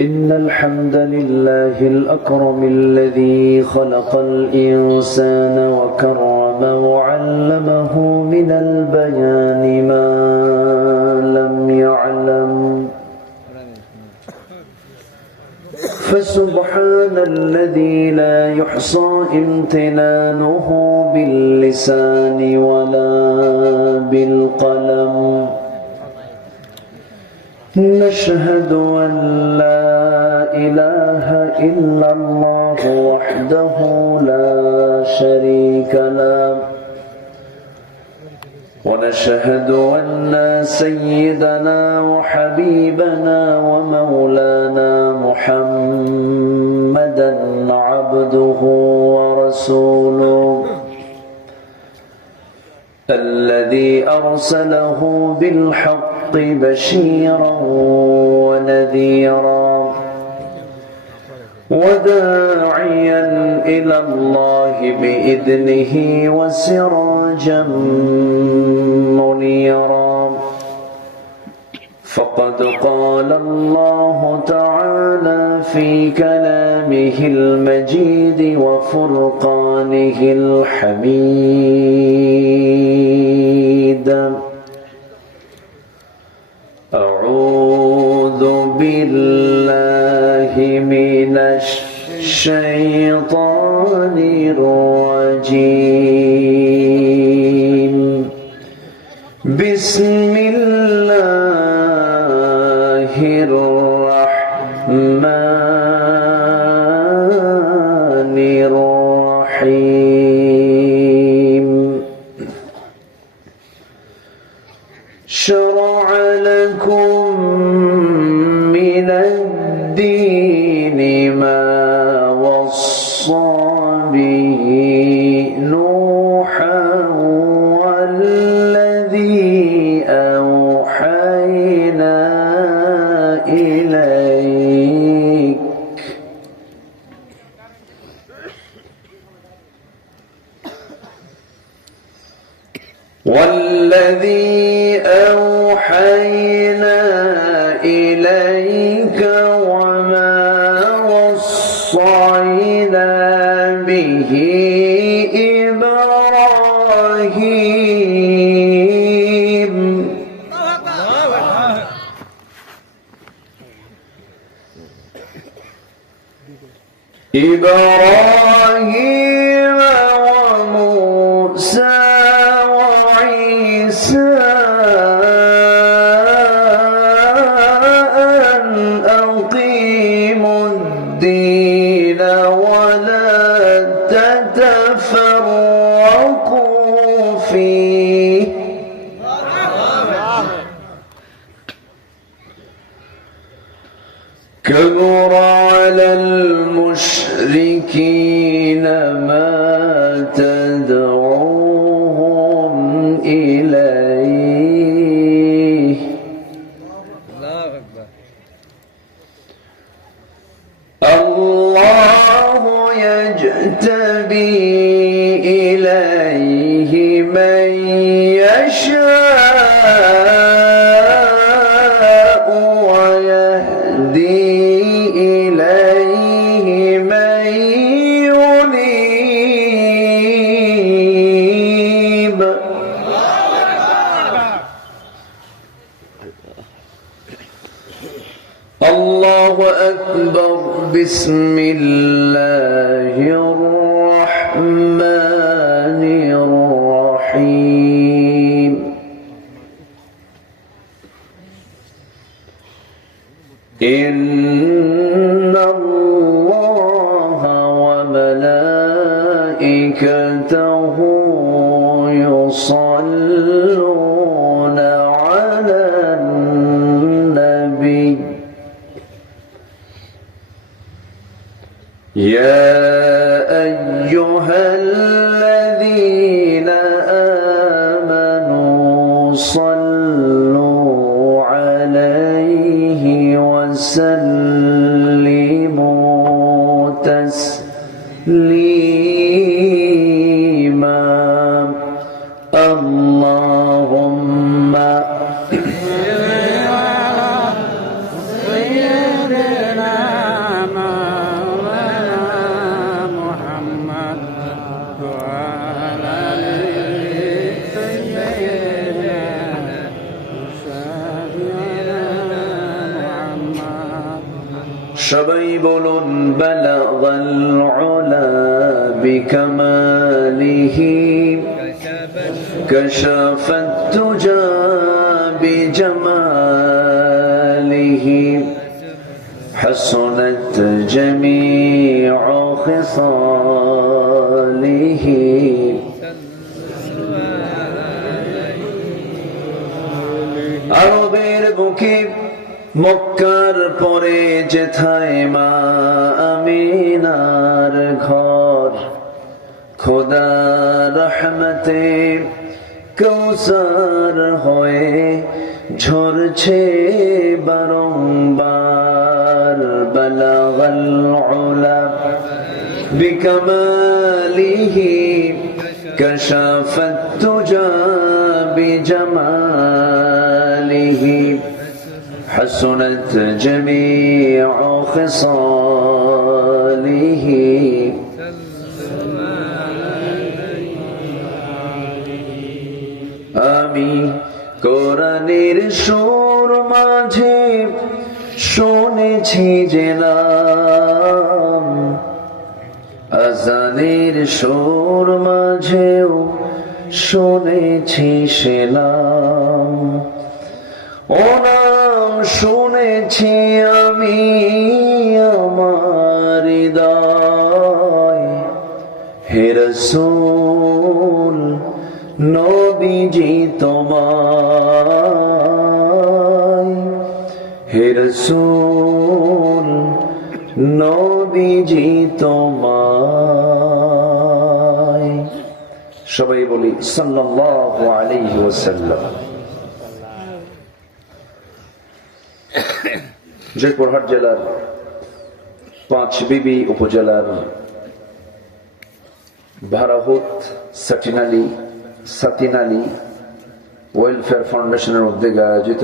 إن الحمد لله الأكرم الذي خلق الإنسان وكرمه وعلمه من البيان ما لم يعلم فسبحان الذي لا يحصى امتنانه باللسان ولا بالقلم نشهد أن لا إله إلا الله وحده لا شريك له ونشهد أن سيدنا وحبيبنا ومولانا محمدا عبده ورسوله الذي أرسله بالحق بشيرا ونذيرا وداعيا إلى الله بإذنه وسراجا منيرا فقد قال الله تعالى في كلامه المجيد وفرقانه الحميد أعوذ بالله من الشيطان الرجيم بسم الله الرحمن الرحيم شرع لكم من الدين ما وصى به نوحا والذي أوحينا إليك وما وصينا به إبراهيم وموسى وعيسى أن أقيموا الدين ولا تتفرقوا فيه كبر على المشركين ما تدعوهم إليه الله يجتبي إليه من يشاء ويهدي إليه من ينيب الله أكبر بسم الله الرحمن الرحيم إن الله وملائكته يصلون على النبي يا أيها الذين آمنوا صلوا عليه وسلموا تسليما اللهم সবাই বলুন বালাগাল উলা বিকামালিহি কাশাফাত তুজা বিজামালিহি হাসনাত জামিউ খিসালিহি। আরবের বুকে মক্কার পরে যেথায় মা আমিনার ঘর, খোদা রহমতে কৌসার হয়ে ঝরছে বারংবার। বালাগাল উলা বিকামালিহি কাশাফাত তুজা বিজামালিহি حسنت جميع خصاله। আমি কোরআনের সুর মাঝে শুনেছি যে নাম, আজানের সুর মাঝেও শুনেছি সে নাম। ও নাম শুনেছি আমি আমার হৃদয়, হে রাসূল নবীজি তোমায়, হে রাসূল নবীজি তোমায়। সবাই বলি সাল্লাল্লাহু আলাইহি ওয়াসাল্লাম। জয়পুরহাট জেলার পাঁচবিবি উপজেলার ভারাহুত সাতিনালি ওয়েলফেয়ার ফাউন্ডেশনের উদ্যোগে আয়োজিত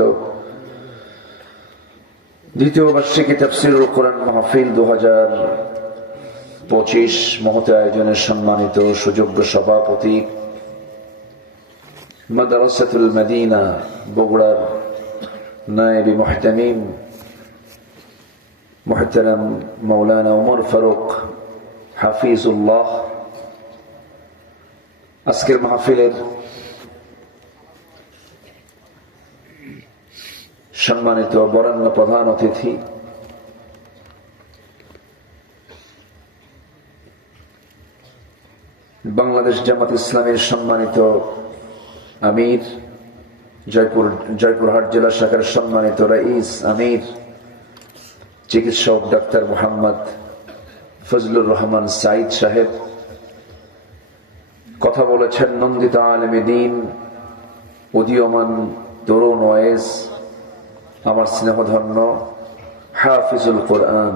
দ্বিতীয় বার্ষিকী তাফসীরুল কোরআন মাহফিল 2025 মহতে আয়োজনের সম্মানিত সুযোগ্য সভাপতি মাদ্রাসাতুল মদিনা বগুড়ার নায়েবে মুহতামিম মুহতারাম মাওলানা ওমর ফারুক হাফিজুল্লাহ, আজকের মাহফিলের সম্মানিত বরেণ্য প্রধান অতিথি, বাংলাদেশ জামাত ইসলামের সম্মানিত আমির, জয়পুরহাট জেলা শাখার সম্মানিত রাইস আমির চিকিৎসক ডাক্তার মোহাম্মদ ফজলুর রহমান সাইদ সাহেব, কথা বলেছেন নন্দিত আলেমে দ্বীন উদীয়মান তরুণ ওয়েস, আমার স্নেহধন্য হাফিজুল কোরআন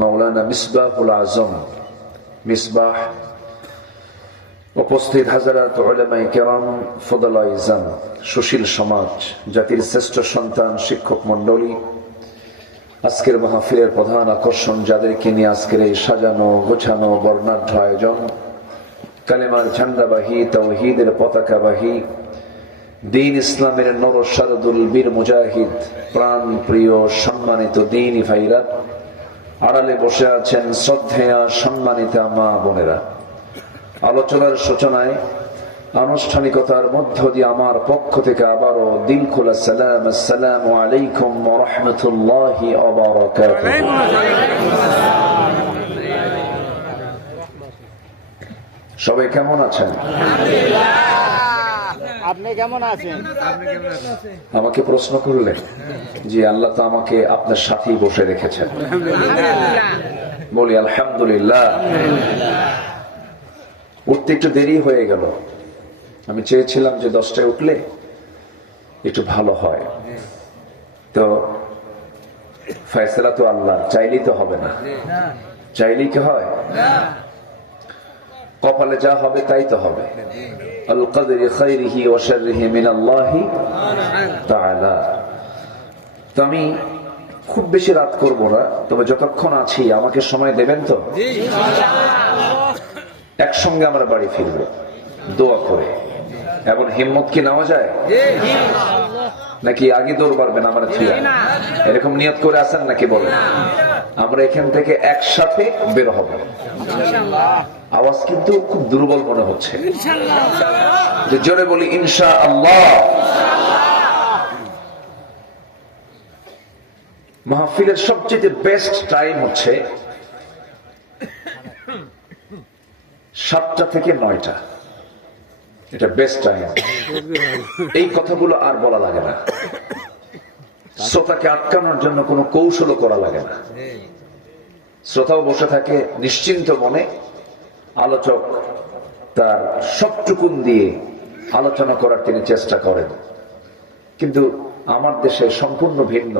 মাওলানা মিসবাহুল আজম মিসবাহ, উপস্থিত হাজারাত উলামায়ে কেরাম, ফুদালায়ে ইজাম, সুশীল সমাজ, জাতির শ্রেষ্ঠ সন্তান, শিক্ষক মন্ডলী, আজকের মাহফিলের প্রধান আকর্ষণ যাদেরকে নিয়ে আজকের এই সাজানো গোছানো বর্ণাঢ্য আয়োজন, কালেমার ঝান্ডাবাহী, তাওহীদের পতাকাবাহী, দ্বীন ইসলামের নরশারদুল বীর মুজাহিদ, প্রাণ প্রিয় সম্মানিত দ্বীনী ভাইরা, আড়ালে বসে আছেন শ্রদ্ধেয়া সম্মানিতা মা বোনেরা। আলোচনার সূচনায় আনুষ্ঠানিকতার মধ্য দিয়ে আমার পক্ষ থেকে আবারও দিল খোলা সালাম, আসসালামু আলাইকুম ওয়া রাহমাতুল্লাহি ওয়া বারাকাতুহু। সবাই কেমন আছেন? আপনি কেমন আছেন? আমাকে প্রশ্ন করলে যে আল্লাহ তো আমাকে আপনার সাথেই বসে রেখেছেন, বলি আলহামদুলিল্লাহ। উঠতে একটু দেরি হয়ে গেল, আমি চেয়েছিলাম যে 10টায় উঠলে একটু ভালো হয়, তো ফয়সালা তো আল্লাহ, চাইলেই তো হবে না, চাইলেই কি হয়? কপালে যা হবে তাই তো হবে। আল কদরি খাইরিহি ওয়া শাররিহি মিনাল্লাহি তাআলা। তো আমি খুব বেশি রাত করব না, তবে যতক্ষণ আছি আমাকে সময় দেবেন তো? একসঙ্গে আমরা বাড়ি ফিরবো দোয়া করে। এখন হিম্মত কি নেওয়া যায় নাকি আগে দৌড় পারবেন আমার থুয়া? এরকম নিয়ত করে আছেন নাকি বলেন? আমরা এখান থেকে একসাথে বের হব। আওয়াজ কিন্তু খুব দুর্বল মনে হচ্ছে, যে জোরে বলি ইনশাআল্লাহ। মাহফিলের সবচেয়ে বেস্ট টাইম হচ্ছে 7টা থেকে 9টা, এটা বেস্ট টাইম। এই কথাগুলো আর বলা লাগে না, শ্রোতাকে আটকানোর জন্য কোনো কৌশল করা লাগে না। শ্রোতাও বসে থাকে নিশ্চিন্ত মনে, আলোচক তার সবটুকুন দিয়ে আলোচনা করার তিনি চেষ্টা করেন। কিন্তু আমার দেশে সম্পূর্ণ ভিন্ন,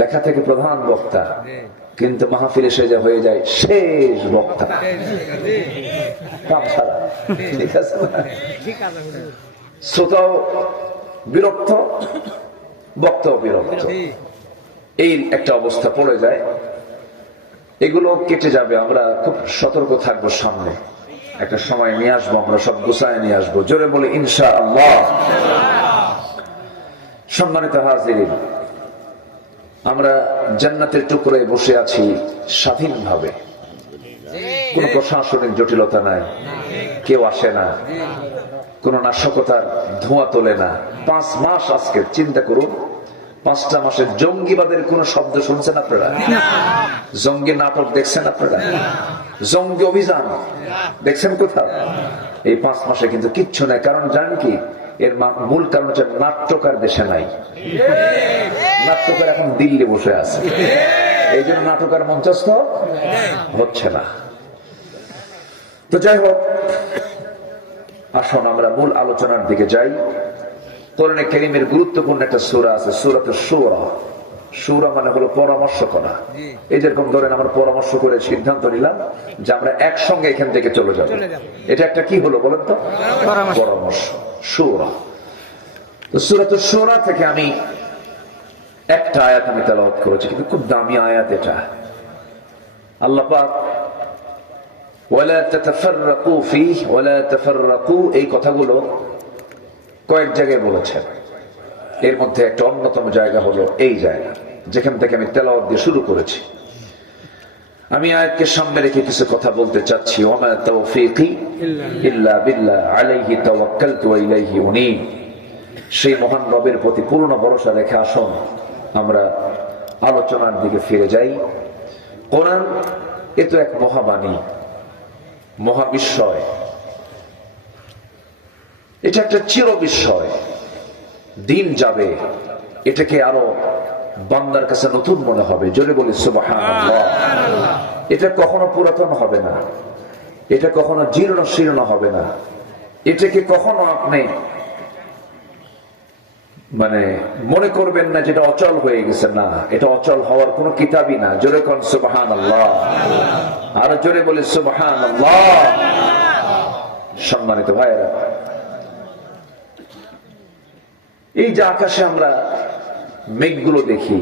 লেখা থেকে প্রধান বক্তা, কিন্তু মাহফিলে সে যা হয়ে যায় শেষ বক্তা। ঠিক আছে, শ্রোতাও বিরক্ত, বক্তাও বিরক্ত, এই একটা অবস্থা পড়ে যায়। এগুলো কেটে যাবে, আমরা খুব সতর্ক থাকবো, সামনে একটা সময় নিয়ে আসবো, আমরা সব গুছায় নিয়ে আসবো। জোরে বলে ইনশাআল্লাহ। সম্মানিত হাজিরিন, আমরা জান্নাতের টুকরোয় বসে আছি স্বাধীনভাবে, কোন প্রশাসনিক জটিলতা নাই, কেউ আসে না, কোন নাশকতার ধোঁয়া তোলে না। 5 মাস আজকে চিন্তা করুন, 5টা মাসে জঙ্গিবাদের কোন শব্দ শুনছেন আপনারা? জঙ্গি নাটক দেখছেন আপনারা? জঙ্গি অভিযান দেখছেন কোথাও? এই 5 মাসে কিন্তু কিচ্ছু নাই। কারণ জানেন কি, এর মূল কারণ হচ্ছে নাট্যকার দেশে নাই। নাট্যকার এখন দিল্লি বসে আছে, এই জন্য নাটকার মঞ্চস্থ হচ্ছে না। তো যাই হোক, আসুন আমরা মূল আলোচনার দিকে যাই। কোরআনে কারীমের গুরুত্বপূর্ণ একটা সূরা আছে, সূরাতুশ শূরা। শূরা মানে হলো পরামর্শ করা। এই যেরকম ধরেন আমরা পরামর্শ করে সিদ্ধান্ত নিলাম যে আমরা একসঙ্গে এখান থেকে চলে যাব, এটা একটা কি হলো বলেন তো? পরামর্শ, শূরা। তো সূরাতুশ শূরা থেকে আমি একটা আয়াত আমি তেলাওয়াত করেছি, কিন্তু খুব দামি আয়াত এটা। আল্লাহ পাক ওয়ালা তাতাফাররাকু ফীহি ওয়ালা তাফাররাকু, এই কথাগুলো কয়েক জায়গায় বলেছেন। এর মধ্যে একটা অন্যতম জায়গা হলো এই জায়গা, যেখান থেকে আমি তেলাওয়াত দিয়ে শুরু করেছি। আমি আয়াতকে সামনে রেখে কিছু কথা বলতে চাচ্ছি। ওমা তাওফীকি ইল্লা বিল্লাহ আলাইহি তাওয়াক্কালতু ওয়া ইলাইহি উনীব। সেই মহান রবের প্রতি পূর্ণ ভরসা রেখে আসুন আমরা আলোচনার দিকে ফিরে যাই। কোরআন এ তো এক মহাবাণী, মহাবিস্ময়, এটা একটা চির বিস্ময়। দিন যাবে, এটাকে আরো বান্দার কাছে নতুন মনে হবে। জোরে বলি সুবহানাল্লাহ। এটা কখনো পুরাতন হবে না, এটা কখনো জীর্ণ শীর্ণ হবে না, এটাকে কখনো আপনি মানে মনে করবেন না যেটা অচল হয়ে গেছে। না, এটা অচল হওয়ার কোন কিতাবই না। জোরে কোন সুবহানাল্লাহ, আর জোরে বলি সুবহানাল্লাহ। সম্মানিত ভাইয়েরা, এই যে আকাশে আমরা মেঘগুলো দেখি,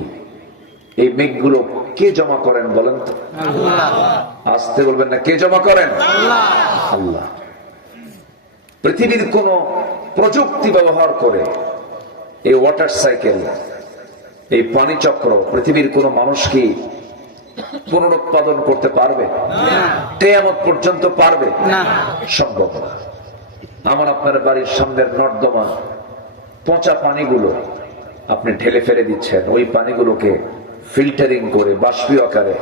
এই মেঘগুলো কে জমা করেন বলেন তো? আসতে বলবেন না, কে জমা করেন? আল্লাহ। পৃথিবীর কোন প্রযুক্তি ব্যবহার করে এই ওয়াটার সাইকেল, এই পানি চক্র, পৃথিবীর কোন মানুষ কি পুনরুৎপাদন করতে পারবে? কিয়ামত পর্যন্ত পারবে না, সম্ভব না। আমার আপনার বাড়ির সামনের নর্দমা, পচা পানিগুলো আপনি ঢেলে ফেলে দিচ্ছেন, ওই পানিগুলোকে ফিল্টারিং করে বাষ্পীয় আকারে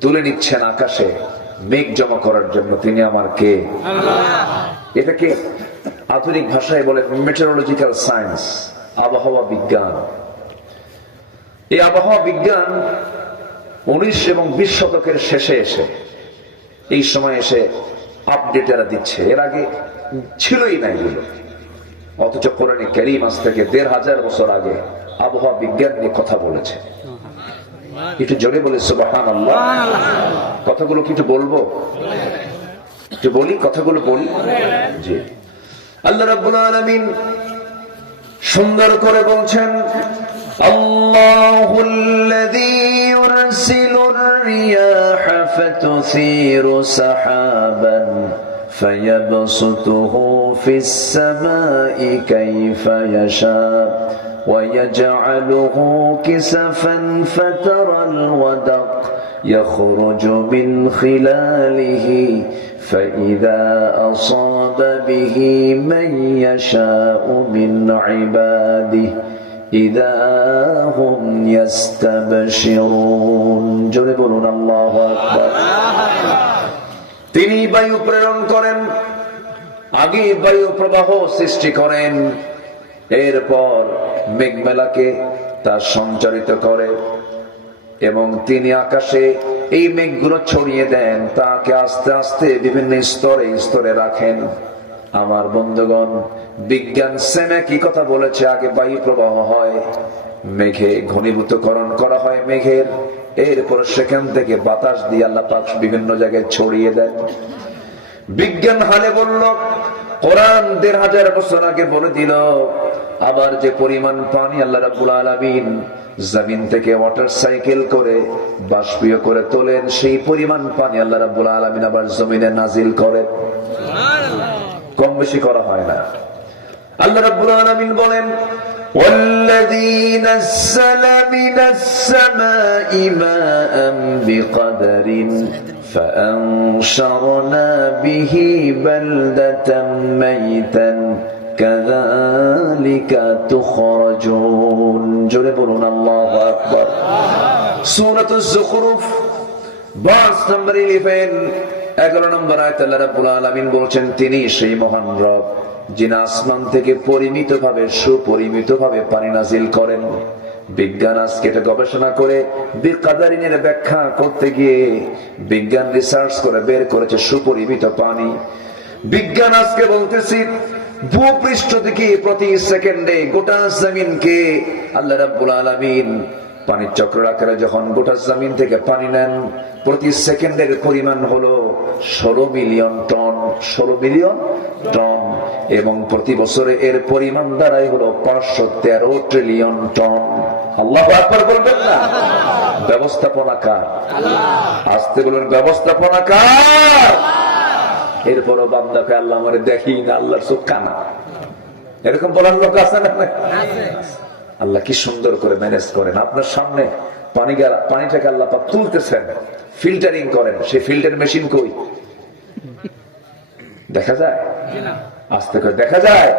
তুলে নিচ্ছেন আকাশে মেঘ জমা করার জন্য। তিনি আমার কে? এটাকে আধুনিক ভাষায় বলে মেটেরোলজিক্যাল সায়েন্স, আবহাওয়া বিজ্ঞান। এই আবহাওয়া বিজ্ঞান 19 এবং 20 শতকের শেষে এসে, এই সময় এসে আপডেট এরা দিচ্ছে। এর আগে ছিলই না এগুলো। অথচ কোরআনে কারীম আজ থেকে 1500 বছর আগে আবহাওয়া বিজ্ঞান নিয়ে কথা বলেছে। একটু জোরে বলে সুবহানাল্লাহ। কথাগুলো কি একটু বলবো? একটু বলি, কথাগুলো বলি। জি, আল্লাহ রাব্বুল আলামিন সুন্দর করে বলছেন, আল্লাহুল্লাযী ইউরসিলুর রিয়াহা ফাতুসীরু সাহাবান فيبسطه في السماء كيف يشاء ويجعله كسفا فترى الودق يخرج من خلاله فإذا أصاب به من يشاء من عباده إذا هم يستبشرون জোরে বলুন আল্লাহু আকবার। তিনি বায়ু প্রেরণ করেন, আগে বায়ু প্রবাহ সৃষ্টি করেন, এরপর মেঘমেলাকে তা সঞ্চারিত করে এবং তিনি আকাশে এই মেঘগুলো ছড়িয়ে দেন, তাকে আস্তে আস্তে বিভিন্ন স্তরে স্তরে রাখেন। আমার বন্ধুগণ, বিজ্ঞান সেম কি কথা বলেছে, আগে বায়ু প্রবাহ হয়, মেঘে ঘনীভূতকরণ করা হয় মেঘের, এরপর সেখান থেকে বাতাস দিয়ে আল্লাহ পাক বিভিন্ন জায়গায় ছড়িয়ে দেন। বিজ্ঞান হালে বলল, কোরআন ১৫০০ বছর আগে বলে দিল, আবার যে পরিমাণ পানি আল্লাহ রাব্বুল আলামিন জমিন থেকে ওয়াটার সাইকেল করে বাষ্পীয় করে তোলেন, সেই পরিমাণ পানি আল্লাহ রাব্বুল আলামিন আবার জমিনে নাজিল করেন। কম বেশি করা হয় না। আল্লাহ রাব্বুল আলামিন বলেন, والذي نزل من السماء ماء بقدر فأنشرنا به بلدة ميتا كذلك تخرجون জোরে বলুন আল্লাহু আকবার। সূরাতুজ যুখরুফ ভার্স নাম্বার 11 11 নম্বর আয়াত আল্লাহ রাব্বুল আলামিন বলেছেন, তিনি সেই মহান রব যিনি আসমান থেকে পরিমিতভাবে সুপরিমিতভাবে পানি নাজিল করেন। বিজ্ঞান আজকে এটা গবেষণা করে বিকাদারিনের ব্যাখ্যা করতে গিয়ে বিজ্ঞান রিসার্চ করে বের করেছে সুপরিমিত পানি। বিজ্ঞান আজকে বলতেছি ভূপৃষ্ঠ থেকে প্রতি সেকেন্ডে গোটা জমিনকে আল্লাহ রাব্বুল আলামিন পানির চক্র আকারে যখন গোটা জমিন থেকে পানি নেন, প্রতি সেকেন্ডের পরিমাণ হলো 16 মিলিয়ন টন, 16 মিলিয়ন টন, এবং প্রতি বছরে এর পরিমাণ দাঁড়ায় হলো 513 ট্রিলিয়ন টন। আল্লাহু আকবার বলবেন না? ব্যবস্থাপনা কার? আসতে বলুন, ব্যবস্থাপনা কার? এরপরও বান্দাকে আল্লাহ আমারে দেখি না, আল্লাহর চোখ কানা, এরকম বলার লোক আছে না? আল্লাহ কি সুন্দর করে ম্যানেজ করেন। আপনার সামনে পানিটাকে আল্লাহ পাক তুলতেছেন, ফিল্টারিং করেন, সেই ফিল্টার মেশিন কই দেখা যায়? আস্তে করে দেখা যায়?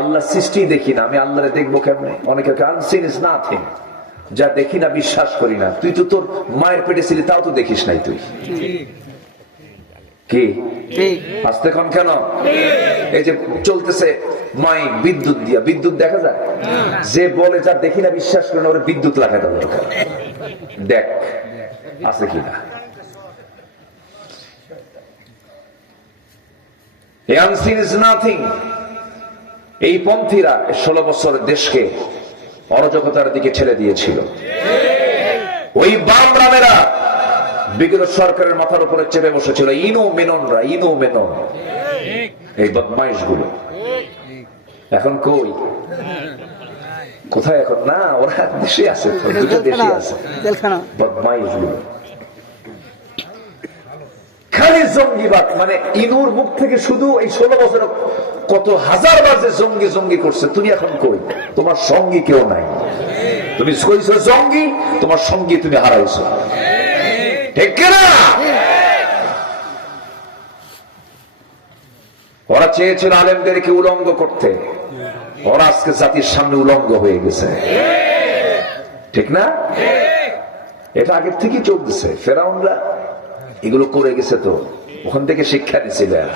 আল্লাহ সৃষ্টি দেখি না, আমি আল্লাহরে দেখবো কেমনে? অনেকে আনসিন ইজ নাথিং, যা দেখি না বিশ্বাস করি না। তুই তো তোর মায়ের পেটে ছিলি, তাও তো দেখিস নাই তুই। কি আস্তে কোন কেন? এই যে চলতেছে মাইক, বিদ্যুৎ দিয়া, বিদ্যুৎ দেখা যায়? যে বলে যা দেখি না বিশ্বাস করে না, ওরা বিদ্যুৎ লাগাতে দরকার, দেখ আছে কিনা। এই পন্থীরা 16 বছর দেশকে অরাজকতার দিকে ঠেলে দিয়েছিল। ওই বামরামেরা বিগত সরকারের মাথার উপরে চেপে বসেছিল, ইনো মেননরা, ইনো মেনন, এই বদমাইশ গুলো। এখন কই? কোথায় এখন? না, ওরা দেশে আছে, দুটো দেশে আছে বদমাইশ গুলো। খালি জঙ্গিবাদ, মানে ইনুর মুখ থেকে শুধু এই 16 বছর কত হাজার বার যে জঙ্গি জঙ্গি করছে। তুমি এখন কই? তোমার সঙ্গী কেউ নাই। তুমি কইছো জঙ্গি, তোমার সঙ্গী তুমি হারাইছো, ঠিক না? ওরা চেয়েছিল আলেমদেরকে উলঙ্গ করতে, ওরা আজকে জাতির সামনে উলঙ্গ হয়ে গেছে, ঠিক না? এটা আগের থেকে চলতেছে। ফেরাউনরা এগুলো করে গেছে, তো ওখান থেকে শিক্ষা নিয়েছিলেন।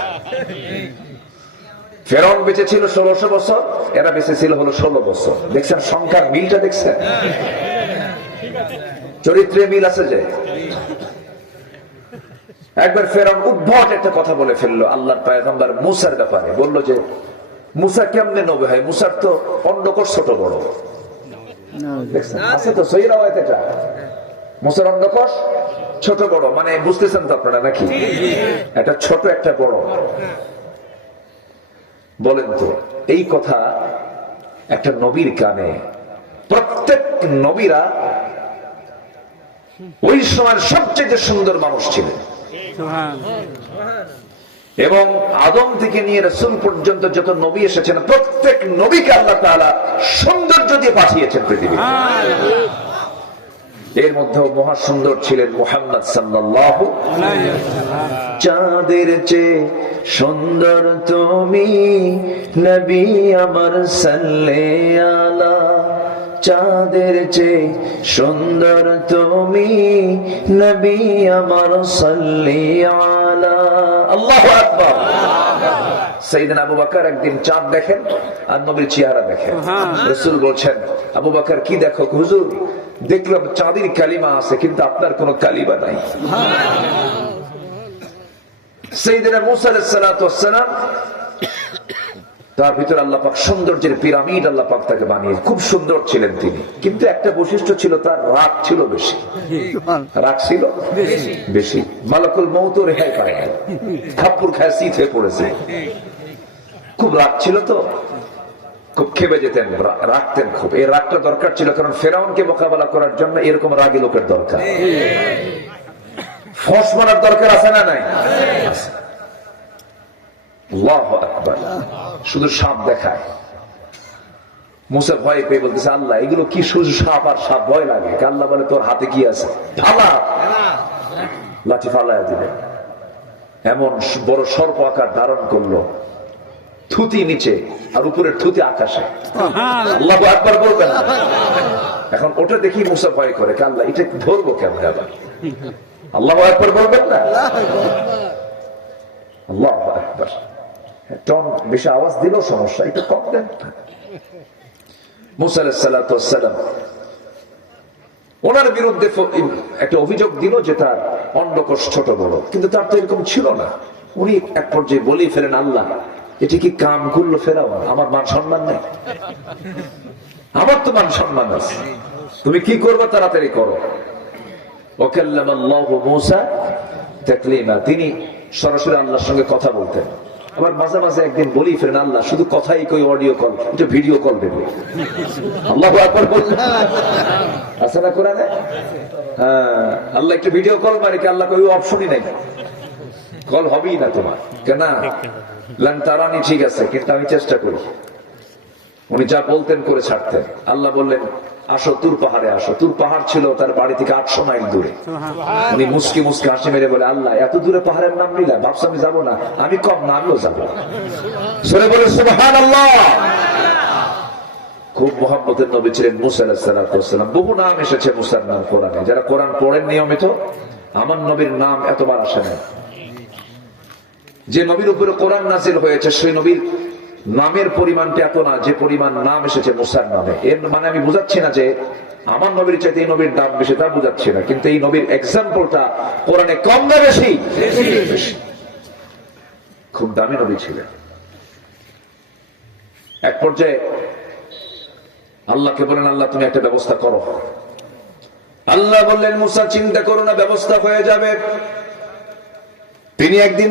ফেরাউন বেঁচে ছিল 1600 বছর, এরা বেঁচে ছিল হলো 16 বছর। দেখছেন সংখ্যার মিলটা? দেখছেন চরিত্রে মিল আছে যে। একবার ফেরাউন উদ্ভট একটা কথা বলে ফেললো আল্লাহর পয়গম্বর মুসার ব্যাপারে। বললো যে মুসা কেমনে নবী হয়? মুসার তো অন্ডকোষ ছোট বড়। দেখছেন আছে তো সহিহ রাওয়ায়াত এটা, মুসার অন্ডকোষ ছোট বড়, মানে বুঝতেছেন তো আপনারা নাকি? একটা ছোট একটা বড়। বলেন তো এই কথা একটা নবীর কানে? প্রত্যেক নবীরা ওই সময়ের সবচেয়ে সুন্দর মানুষ ছিলেন, এবং আদম থেকে নিয়ে রাসূল পর্যন্ত যত নবী এসেছেন, প্রত্যেক নবীকে আল্লাহ তাআলা সৌন্দর্য দিয়ে পাঠিয়েছেন পৃথিবীতে। এর মধ্যেও মহা সুন্দর ছিলেন মুহাম্মদ সাল্লাল্লাহু আলাইহি ওয়াসাল্লাম। চাঁদের চেয়ে সুন্দর তুমি নবী আমার সাল্লে আলা, চাঁদের চেয়ে সুন্দর তুমি নবী আমার সাল্লে আলা। আল্লাহু আকবার। সাইয়েদনা আবু বকর একদিন চাঁদ দেখেন আর নবীর চেহারা দেখেন। রাসূল বলছেন, আবু বকর কি দেখো? হুজুর দেখলাম চাঁদের কালিমা আছে কিন্তু আপনার কোনো কালিমা নাই। সাইয়েদনা মূসা আলাইহিস সালাতু ওয়াস সালাম, তার ভিতরে আল্লাহ পাক সৌন্দর্যের পিরামিড আল্লাহ পাক তাকে বানিয়ে, খুব সুন্দর ছিলেন তিনি, কিন্তু একটা বৈশিষ্ট্য ছিল তার রাগ ছিল বেশি। রাগ ছিল বেশি। মালাকুল মউত রেহাই পায় না, খাপ্পুর খায় শীত হয়ে পড়েছে। খুব রাগ ছিল তো, খুব খেপে যেতেন, রাখতেন খুব। এই রাগটা দরকার ছিল, কারণ ফেরাউনকে মোকাবেলা করার জন্য এরকম রাগী লোকের দরকার। ফস মারার দরকার আছে না নাই? আল্লাহু আকবার। শুধু সাপ দেখায়। মুসা ভয় পেয়ে বলতেছে, আল্লাহ এগুলো কি শুধু সাপ আর সাপ? ভয় লাগে। আল্লাহ বলে, তোর হাতে কি আছে? ফালা। লাঠি ফালায় দিলেন। এমন বড় সর্প আকার ধারণ করলো, থুতি নিচে আর উপরের থুতি আকাশে। আল্লাহু আকবার বলবেন। এখন ওটা দেখি মুসা ভয় করে, আল্লাহ এটা ধরবো কেমন আবার? আল্লাহু আকবার বলবেন না? আল্লাহু আকবার। টন বেশি আওয়াজ দিলেও সমস্যা, একটু কম দেন। মুসা আলাইহিস সালাতু ওয়াস সালাম ওনার বিরুদ্ধে একটা অভিযোগ দিল যে তার অন্ডকোষ ছোট বড়, কিন্তু তার তো এরকম ছিল না। উনি এক পর্যায়ে বলেই ফেলেন, আল্লাহ এটি কি কাম করলো ফেরাউন? আমার মান সম্মান নেই? আমার তো মান সম্মান আছে, তুমি কি করবে তাড়াতাড়ি করো। ওয়াকাল্লামাল্লাহু মূসা তাকলিমা, তিনি সরাসরি আল্লাহর সঙ্গে কথা বলতেন। আবার মাঝে মাঝে একদিন বলি ফেরেন, আল্লাহ শুধু কথাই কই, অডিও কল, এটা ভিডিও কল দেবে। আল্লাহু আকবার বললেন, আছে না কোরআনে? হ্যাঁ, আল্লাহ একটু ভিডিও কল মারে কি? আল্লাহ কই অপশনই নাই, কল হবেই না তোমার। কেন? লান তারানি ঠিক আছে, কিন্তু আমি চেষ্টা করি। উনি যা বলতেন করে ছাড়তেন। আল্লাহ বললেন, আসো তুর পাহাড়ে আসো। তুর পাহাড় ছিল তার বাড়ি থেকে 800 মাইল দূরে। উনি মুস্কি মুস্কি হাসি মেরে বলে, আল্লাহ এত দূরে পাহাড়ের নাম নিলাম, ভাবছি আমি যাবো না। আমি কম না, আমিও যাবো। সরে বলে সুবহানাল্লাহ। খুব মহব্বতের নবী ছিলেন মুসা আলাইহিস সালাতু ওয়াস সালাম। বহু নাম এসেছে মুসার নাম কোরআনে। যারা কোরআন পড়েন নিয়মিত, আমার নবীর নাম এতবার আসে না। যে নবীর উপরে কোরআন নাযিল হয়েছে সেই নবীর নামের পরিমাণটা এত না যে পরিমাণ নাম এসেছে মুসার নামে। এর মানে আমি বুঝাচ্ছি না যে আমার নবীর চাইতে এই নবীর নাম বেশি, তা বুঝাচ্ছি না, কিন্তু এই নবীর এক্সাম্পলটা কোরআনে কম না বেশি? খুব দামি নবী ছিলেন। এক পর্যায়ে আল্লাহকে বলেন, আল্লাহ তুমি একটা ব্যবস্থা করো। আল্লাহ বললেন, মুসা চিন্তা করো না, ব্যবস্থা হয়ে যাবে। তিনি একদিন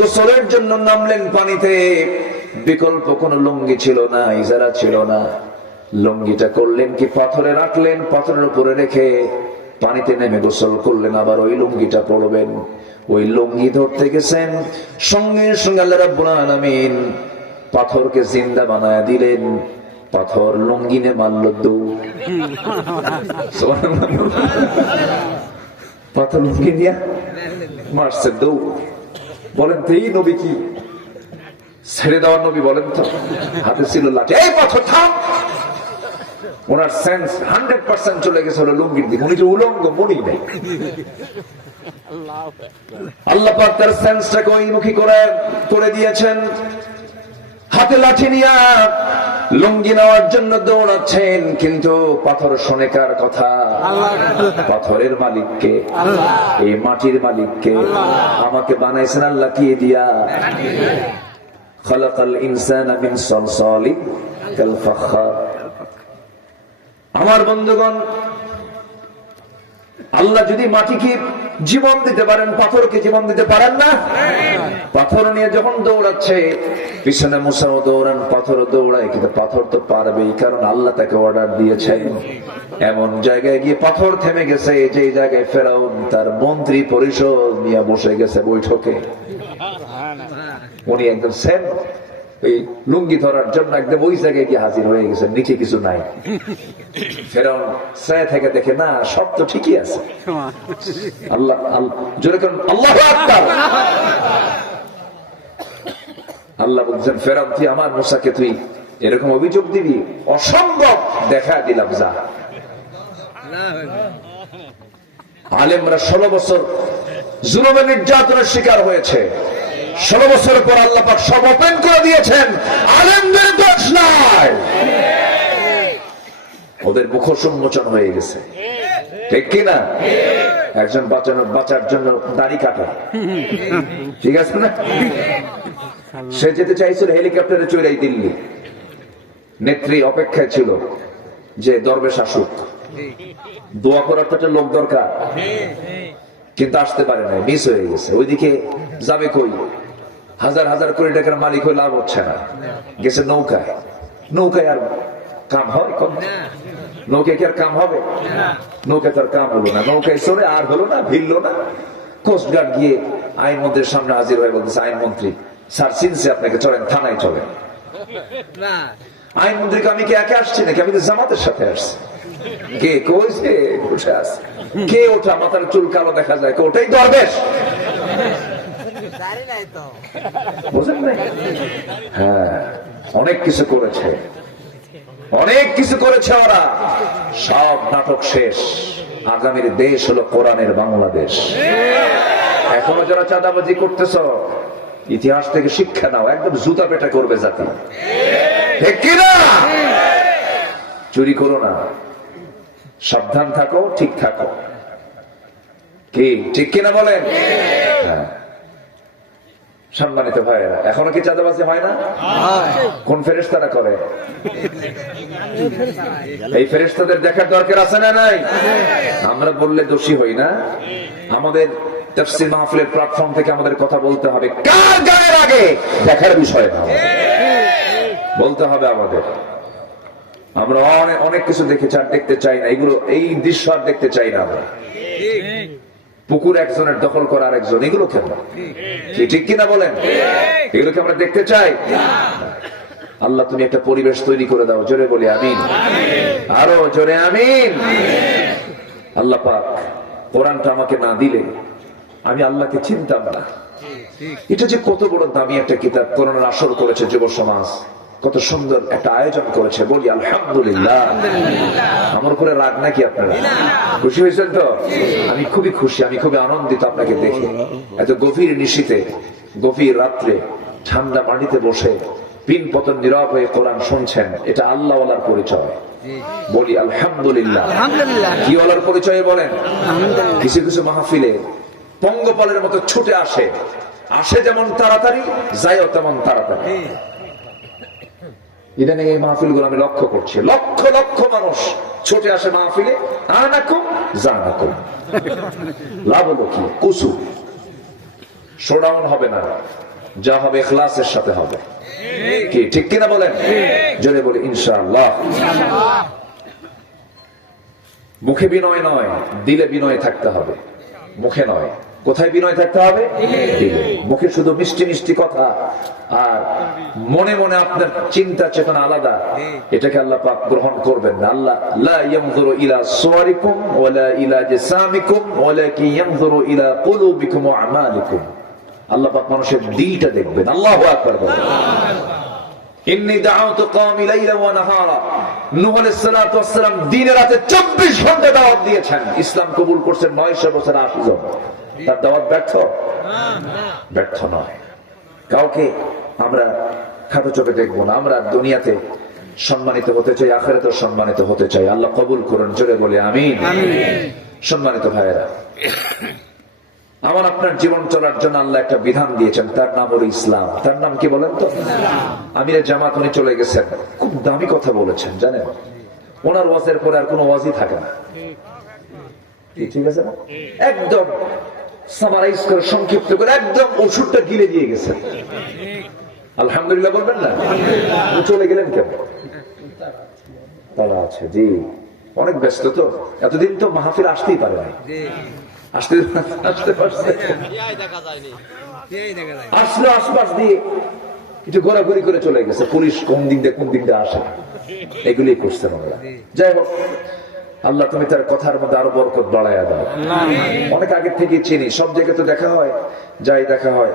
গোসলের জন্য নামলেন পানিতে। বিকল্প কোন লুঙ্গি ছিল না, ইজারা ছিল না। লুঙ্গিটা করলেন কি, পাথরে রাখলেন, পাথরের উপরে রেখে পানিতে নেমে গোসল করলেন। আবার ওই লুঙ্গিটা পরবেন। ওই লুঙ্গি ধরতে গেছেন, সঙ্গে সঙ্গে আল্লাহ রাব্বুল আলামিন পাথরকে জিন্দা বানায় দিলেন। পাথর লুঙ্গি নে মারল দৌড়। পাথর লুঙ্গি দিয়া মারছে দৌড়। বলেন তো এই নবী কি ছেড়ে দেওয়ার নবী? বলেন তো। হাতে ছিল লাঠি, এই পাথর থাম। ওনার সেন্স 100% চলে গেছে হলো লুঙ্গির দিকে। উনি যে উলঙ্গ মনি নেই। আল্লাহ পাক তার সেন্সটাকে ওইমুখী করে দিয়েছেন। হাতে লাঠি নিয়ে লুঙ্গি নেওয়ার জন্য দৌড়াচ্ছেন, কিন্তু পাথর শোনে কার কথা? পাথরের মালিককে, এই মাটির মালিককে। আমাকে বানাইছেন আল্লাহ কি দিয়া? খালাকাল ইনসানা মিন সালসালিন কাল ফাখার। আমার বন্ধুগণ, আল্লাহ যদি মাটিকে জীবন দিতে পারেন, পাথরকে জীবন দিতে পারেন না? পাথর নিয়ে যখন দৌড়াচ্ছে, পিছনে মুসাও দৌড়ান, পাথরও দৌড়ায়, কিন্তু পাথর তো পারবেই, কারণ আল্লাহ তাকে অর্ডার দিয়েছেন। এমন জায়গায় গিয়ে পাথর থেমে গেছে যে জায়গায় ফেরাউন তার মন্ত্রী পরিষদ নিয়ে বসে গেছে বৈঠকে। উনি একদম সেম ওই লুঙ্গি ধরার জন্য একদম ওই জায়গায় গিয়ে হাজির হয়ে গেছে, নিচে কিছু নাই। ফেরাউন ছায়া থেকে দেখে না, সব তো ঠিকই আছে। আল্লাহ জোরে করুন আল্লাহু আকবার। আল্লাহ বলছেন, ফেরাউন তুই আমার মুসাকে তুই এরকম অভিযোগ দিবি? অসম্ভব, দেখা দিলাম যা। আলেমরা 16 বছর জুলুমে নির্যাতনের শিকার হয়েছে। 16 বছরের পর আল্লাহ পাক সব ওপেন করে দিয়েছেন। আলেমদের দোষ নাই, ওদের মুখোশ উন্মোচন হয়ে গেছে, ঠিক কিনা? একজন বাঁচার জন্য দাড়ি কাটা, ঠিক আছে না? সে যেতে চাইছিল হেলিকপ্টারে চড়ে দিল্লি, নেত্রী অপেক্ষায় ছিল যে দরবেশ আসুক, দোয়া করার তো একটা লোক দরকার, কিন্তু আসতে পারে না, মিস হয়ে গেছে। ওইদিকে যাবে কই? হাজার হাজার কোটি টাকার মালিক হয়ে লাভ হচ্ছে না, গেছে নৌকায়। নৌকায় আর কাম হয়? নৌকায় কি আর কাম হবে? নৌকায় তো আর কাম হলো না, নৌকায় চড়ে আর হলো না, ভিড়লো না। কোস্টগার্ড গিয়ে আইনমন্ত্রীর সামনে হাজির হয়ে বলতেছে, আইনমন্ত্রী স্যার চিনছে আপনাকে, চলেন থানায় চলেন। আইনমন্ত্রীকে আমি কি একে আসছি নাকি? আমি তো জামাতের সাথে আসছি। কে কইছে? বসে আছে। কে ওঠা? মাথার চুল কালো দেখা যায়, ওটাই দরবেশ। বুঝেন নাই? হ্যাঁ, অনেক কিছু করেছে, অনেক কিছু করেছে ওরা। সব নাটক শেষ। আগামীর দেশ হলো কোরআনের বাংলাদেশ। এখনো যারা চাঁদাবাজি করতেছ, ইতিহাস থেকে শিক্ষা নাও, একদম জুতা পেটা করবে জাতি, ঠিক কিনা? চুরি করো না, সাবধান থাকো, ঠিক থাকো, কি ঠিক কিনা বলেন? হ্যাঁ। সম্মানিত ভাইয়েরা, এখনো কি চাঁদাবাজি হয় না? কোন ফেরেশতারা করে? এই ফেরেশতাদের দেখার দরকার আছে না নাই? আমরা বললে দোষী হই না। আমাদের তাফসীর মাহফিলের প্ল্যাটফর্ম থেকে আমাদের কথা বলতে হবে, কার গায়ের আগে দেখার বিষয় না, বলতে হবে আমাদের। আমরা অনেক কিছু দেখেছি আর দেখতে চাই না, এগুলো এই দৃশ্য আর দেখতে চাই না আমরা। পুকুর একজনের দখল করা আরেকজন, এগুলো কেন? ঠিক কিনা বলেন? এগুলো কি আমরা দেখতে চাই? আল্লাহ তুমি একটা পরিবেশ তৈরি করে দাও, জোরে বলি আমিন, আরো জোরে আমিন। আল্লাহ পাক কোরআনটা আমাকে না দিলে আমি আল্লাহকে চিনতাম না। এটা যে কত বড় দামি একটা কিতাব, কোরআনের আসর করেছে যুব সমাজ, কত সুন্দর একটা আয়োজন করেছে, বলি আলহামদুলিল্লাহ। আমার উপরে রাগ নাকি আপনারা? খুশি হয়েছেন তো? আমি খুবই খুশি, আমি খুবই আনন্দিত আপনাকে দেখে। এত গভীর নিশীতে, গভীর রাত্রে, ঠান্ডা মাটিতে বসে পিন পতন নীরব হয়ে কোরআন শুনছেন, এটা আল্লাহ ওয়ালার পরিচয়। বলি আলহামদুলিল্লাহ। কি ওয়ালার পরিচয় বলেন? কিছু কিছু মাহফিলে পঙ্গপালের মতো ছুটে আসে, আসে যেমন তাড়াতাড়ি, যায়ও তেমন তাড়াতাড়ি। ইদানিং এই মাহফিল গুলো আমি লক্ষ্য করছি, লক্ষ লক্ষ মানুষ ছুটে আসে মাহফিলে, আনাকুম জানাকুম। লাভ হলো কি? কুসু শোডাউন হবে না, যা হবে ইখলাসের সাথে হবে, কি ঠিক কিনা বলেন? জোরে বলি ইনশাআল্লাহ। মুখে বিনয় নয়, দিলে বিনয় থাকতে হবে। মুখে নয়, কোথায় বিনয় থাকতে হবে? দিলে। মুখে শুধু মিষ্টি মিষ্টি কথা আর মনে মনে আপনার চিন্তা চেতনা আলাদা, এটাকে আল্লাহ পাক গ্রহণ করবেন না। আল্লাহ লা ইয়ানজুরু ইলা সুওয়ারিকুম ওয়ালা ইলা জিসামিকুম ওয়ালাকিন ইয়ানজুরু ইলা কুলুবিকুম ওয়া আমালিকুম। আল্লাহ পাক মানুষের দিলটা দেখবেন। আল্লাহু আকবার বলেন। ইন্নী দাউতু কওমি লাইলা ওয়া নাহারা। নূহ আলাইহিস সালাতু ওয়াস সালাম দিনে রাতে 24 ঘন্টা দাওয়াত দিয়েছেন, ইসলাম কবুল করছেন 900 বছর 80 জন। তার দাওয়াত ব্যর্থ? ব্যর্থ নয়। কাউকে আমরা খাটো চোখে দেখবো না। আমরা দুনিয়াতে সম্মানিত হতে চাই, আখিরাতেও সম্মানিত হতে চাই। আল্লাহ কবুল করুন, জোরে বলে আমিন। সম্মানিত ভাইয়েরা, আমার আপনার জীবন চলার জন্য আল্লাহ একটা বিধান দিয়েছেন, তার নাম হলো ইসলাম। তার নাম কি বলেন তো? আমিরে জামাত উনি চলে গেছেন, খুব দামি কথা বলেছেন জানেন। ওনার ওয়াজের পরে আর কোনো ওয়াজই থাকে না, ঠিক আছে না? একদম সামারাইজ করে, সংক্ষিপ্ত করে, একদম ওষুধটা গিলে দিয়ে গেছেন। আলহামদুলিল্লাহ বলবেন না? চলে গেলেন কেন? তারা আছে জি, অনেক ব্যস্ত তো, এতদিন তো মাহফিল আসতেই পারে নাই। আসলে আশপাশ দিয়ে একটু ঘোরাঘুরি করে চলে গেছে, পুলিশ কোন দিক দিয়ে আসে, এগুলি করছেন ওরা। যাই হোক, আল্লাহ তুমি তার কথার মধ্যে আরো বরকত বাড়াইয়া দাও। অনেক আগে থেকে চিনি, সব জায়গায় তো দেখা হয়, যাই দেখা হয়।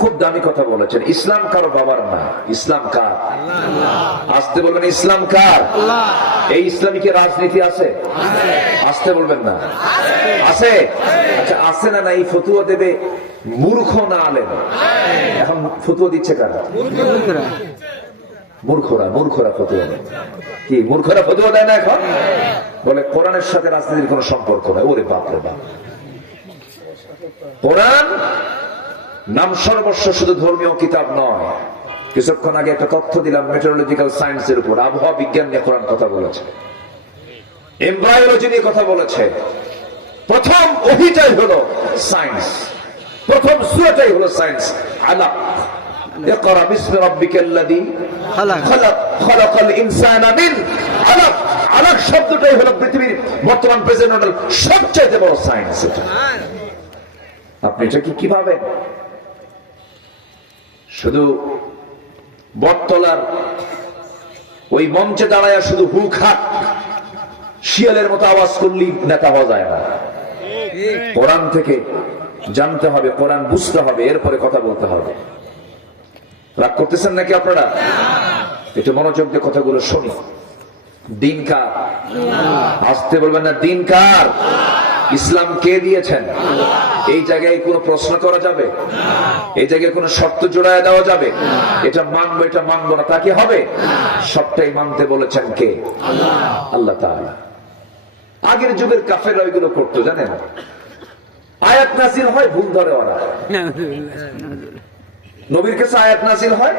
খুব দামি কথা বলেছেন, ইসলাম কারো বাবার না, ইসলাম কার? আসতে বলবেন, ইসলাম কার? এই ইসলামী কি রাজনীতি আছে? আসতে বলবেন না, আছে? আচ্ছা, আছে না? এই ফতুয়া দেবে মূর্খ না আলেম? এখন ফতুয়া দিচ্ছে কারা? মূর্খরা ফতুয়া দেয়। কি মূর্খরা ফতুয়া দেয় না এখন? বলে কোরআনের সাথে রাজনীতির কোন সম্পর্ক নাই। ওরে বাপরে বাপ, কোরআন নাম সর্বস্ব শুধু ধর্মীয় কিতাব নয়। কিছুক্ষণ আগে একটা তথ্য দিলাম মেটেরোলজিক্যাল সায়েন্সের উপর, আবহাওয়া বিজ্ঞান নিয়ে কোরআন কথা বলেছে, এমব্রায়োলজি নিয়ে কথা বলেছে। প্রথম ওহীটাই হলো সায়েন্স, প্রথম সূরাটাই হলো সায়েন্স। আলাক, ইকরা বিসমি রাব্বিকাল্লাযী খালাক, খালাকাল ইনসানা মিন আলাক। আলাক শব্দটাই হলো পৃথিবীর বর্তমান প্রেজেন্ট সবচেয়ে বড় সায়েন্স। আপনি এটা কি ভাবেন? শুধু বটতলার ওই মঞ্চে দাঁড়ায় শুধু হুক হাক শিয়ালের মতো আওয়াজ করলেই নেতা হওয়া যায় না। কোরআন থেকে জানতে হবে, কোরআন বুঝতে হবে, এরপরে কথা বলতে হবে। রাগ করতেছেন নাকি আপনারা? একটু মনোযোগ দিয়ে কথাগুলো শুনি। দিন কার? আসতে বলবেন না, দিন কার? ইসলাম কে দিয়েছেন? এই জায়গায় কোনো প্রশ্ন করা যাবে? এই জায়গায় কোনো শর্ত জোড়ায় দেওয়া যাবে? এটা মানবো, এটা মানবো না, তা কি হবে? সবটাই মানতে বলেছেন কে? আল্লাহ তাআলা। আগের যুগের কাফেররা ওইগুলো করতো, জানেন? আয়াত নাযিল হয়, ভুল ধরে ওরা। নবীর কাছে আয়াত নাযিল হয়,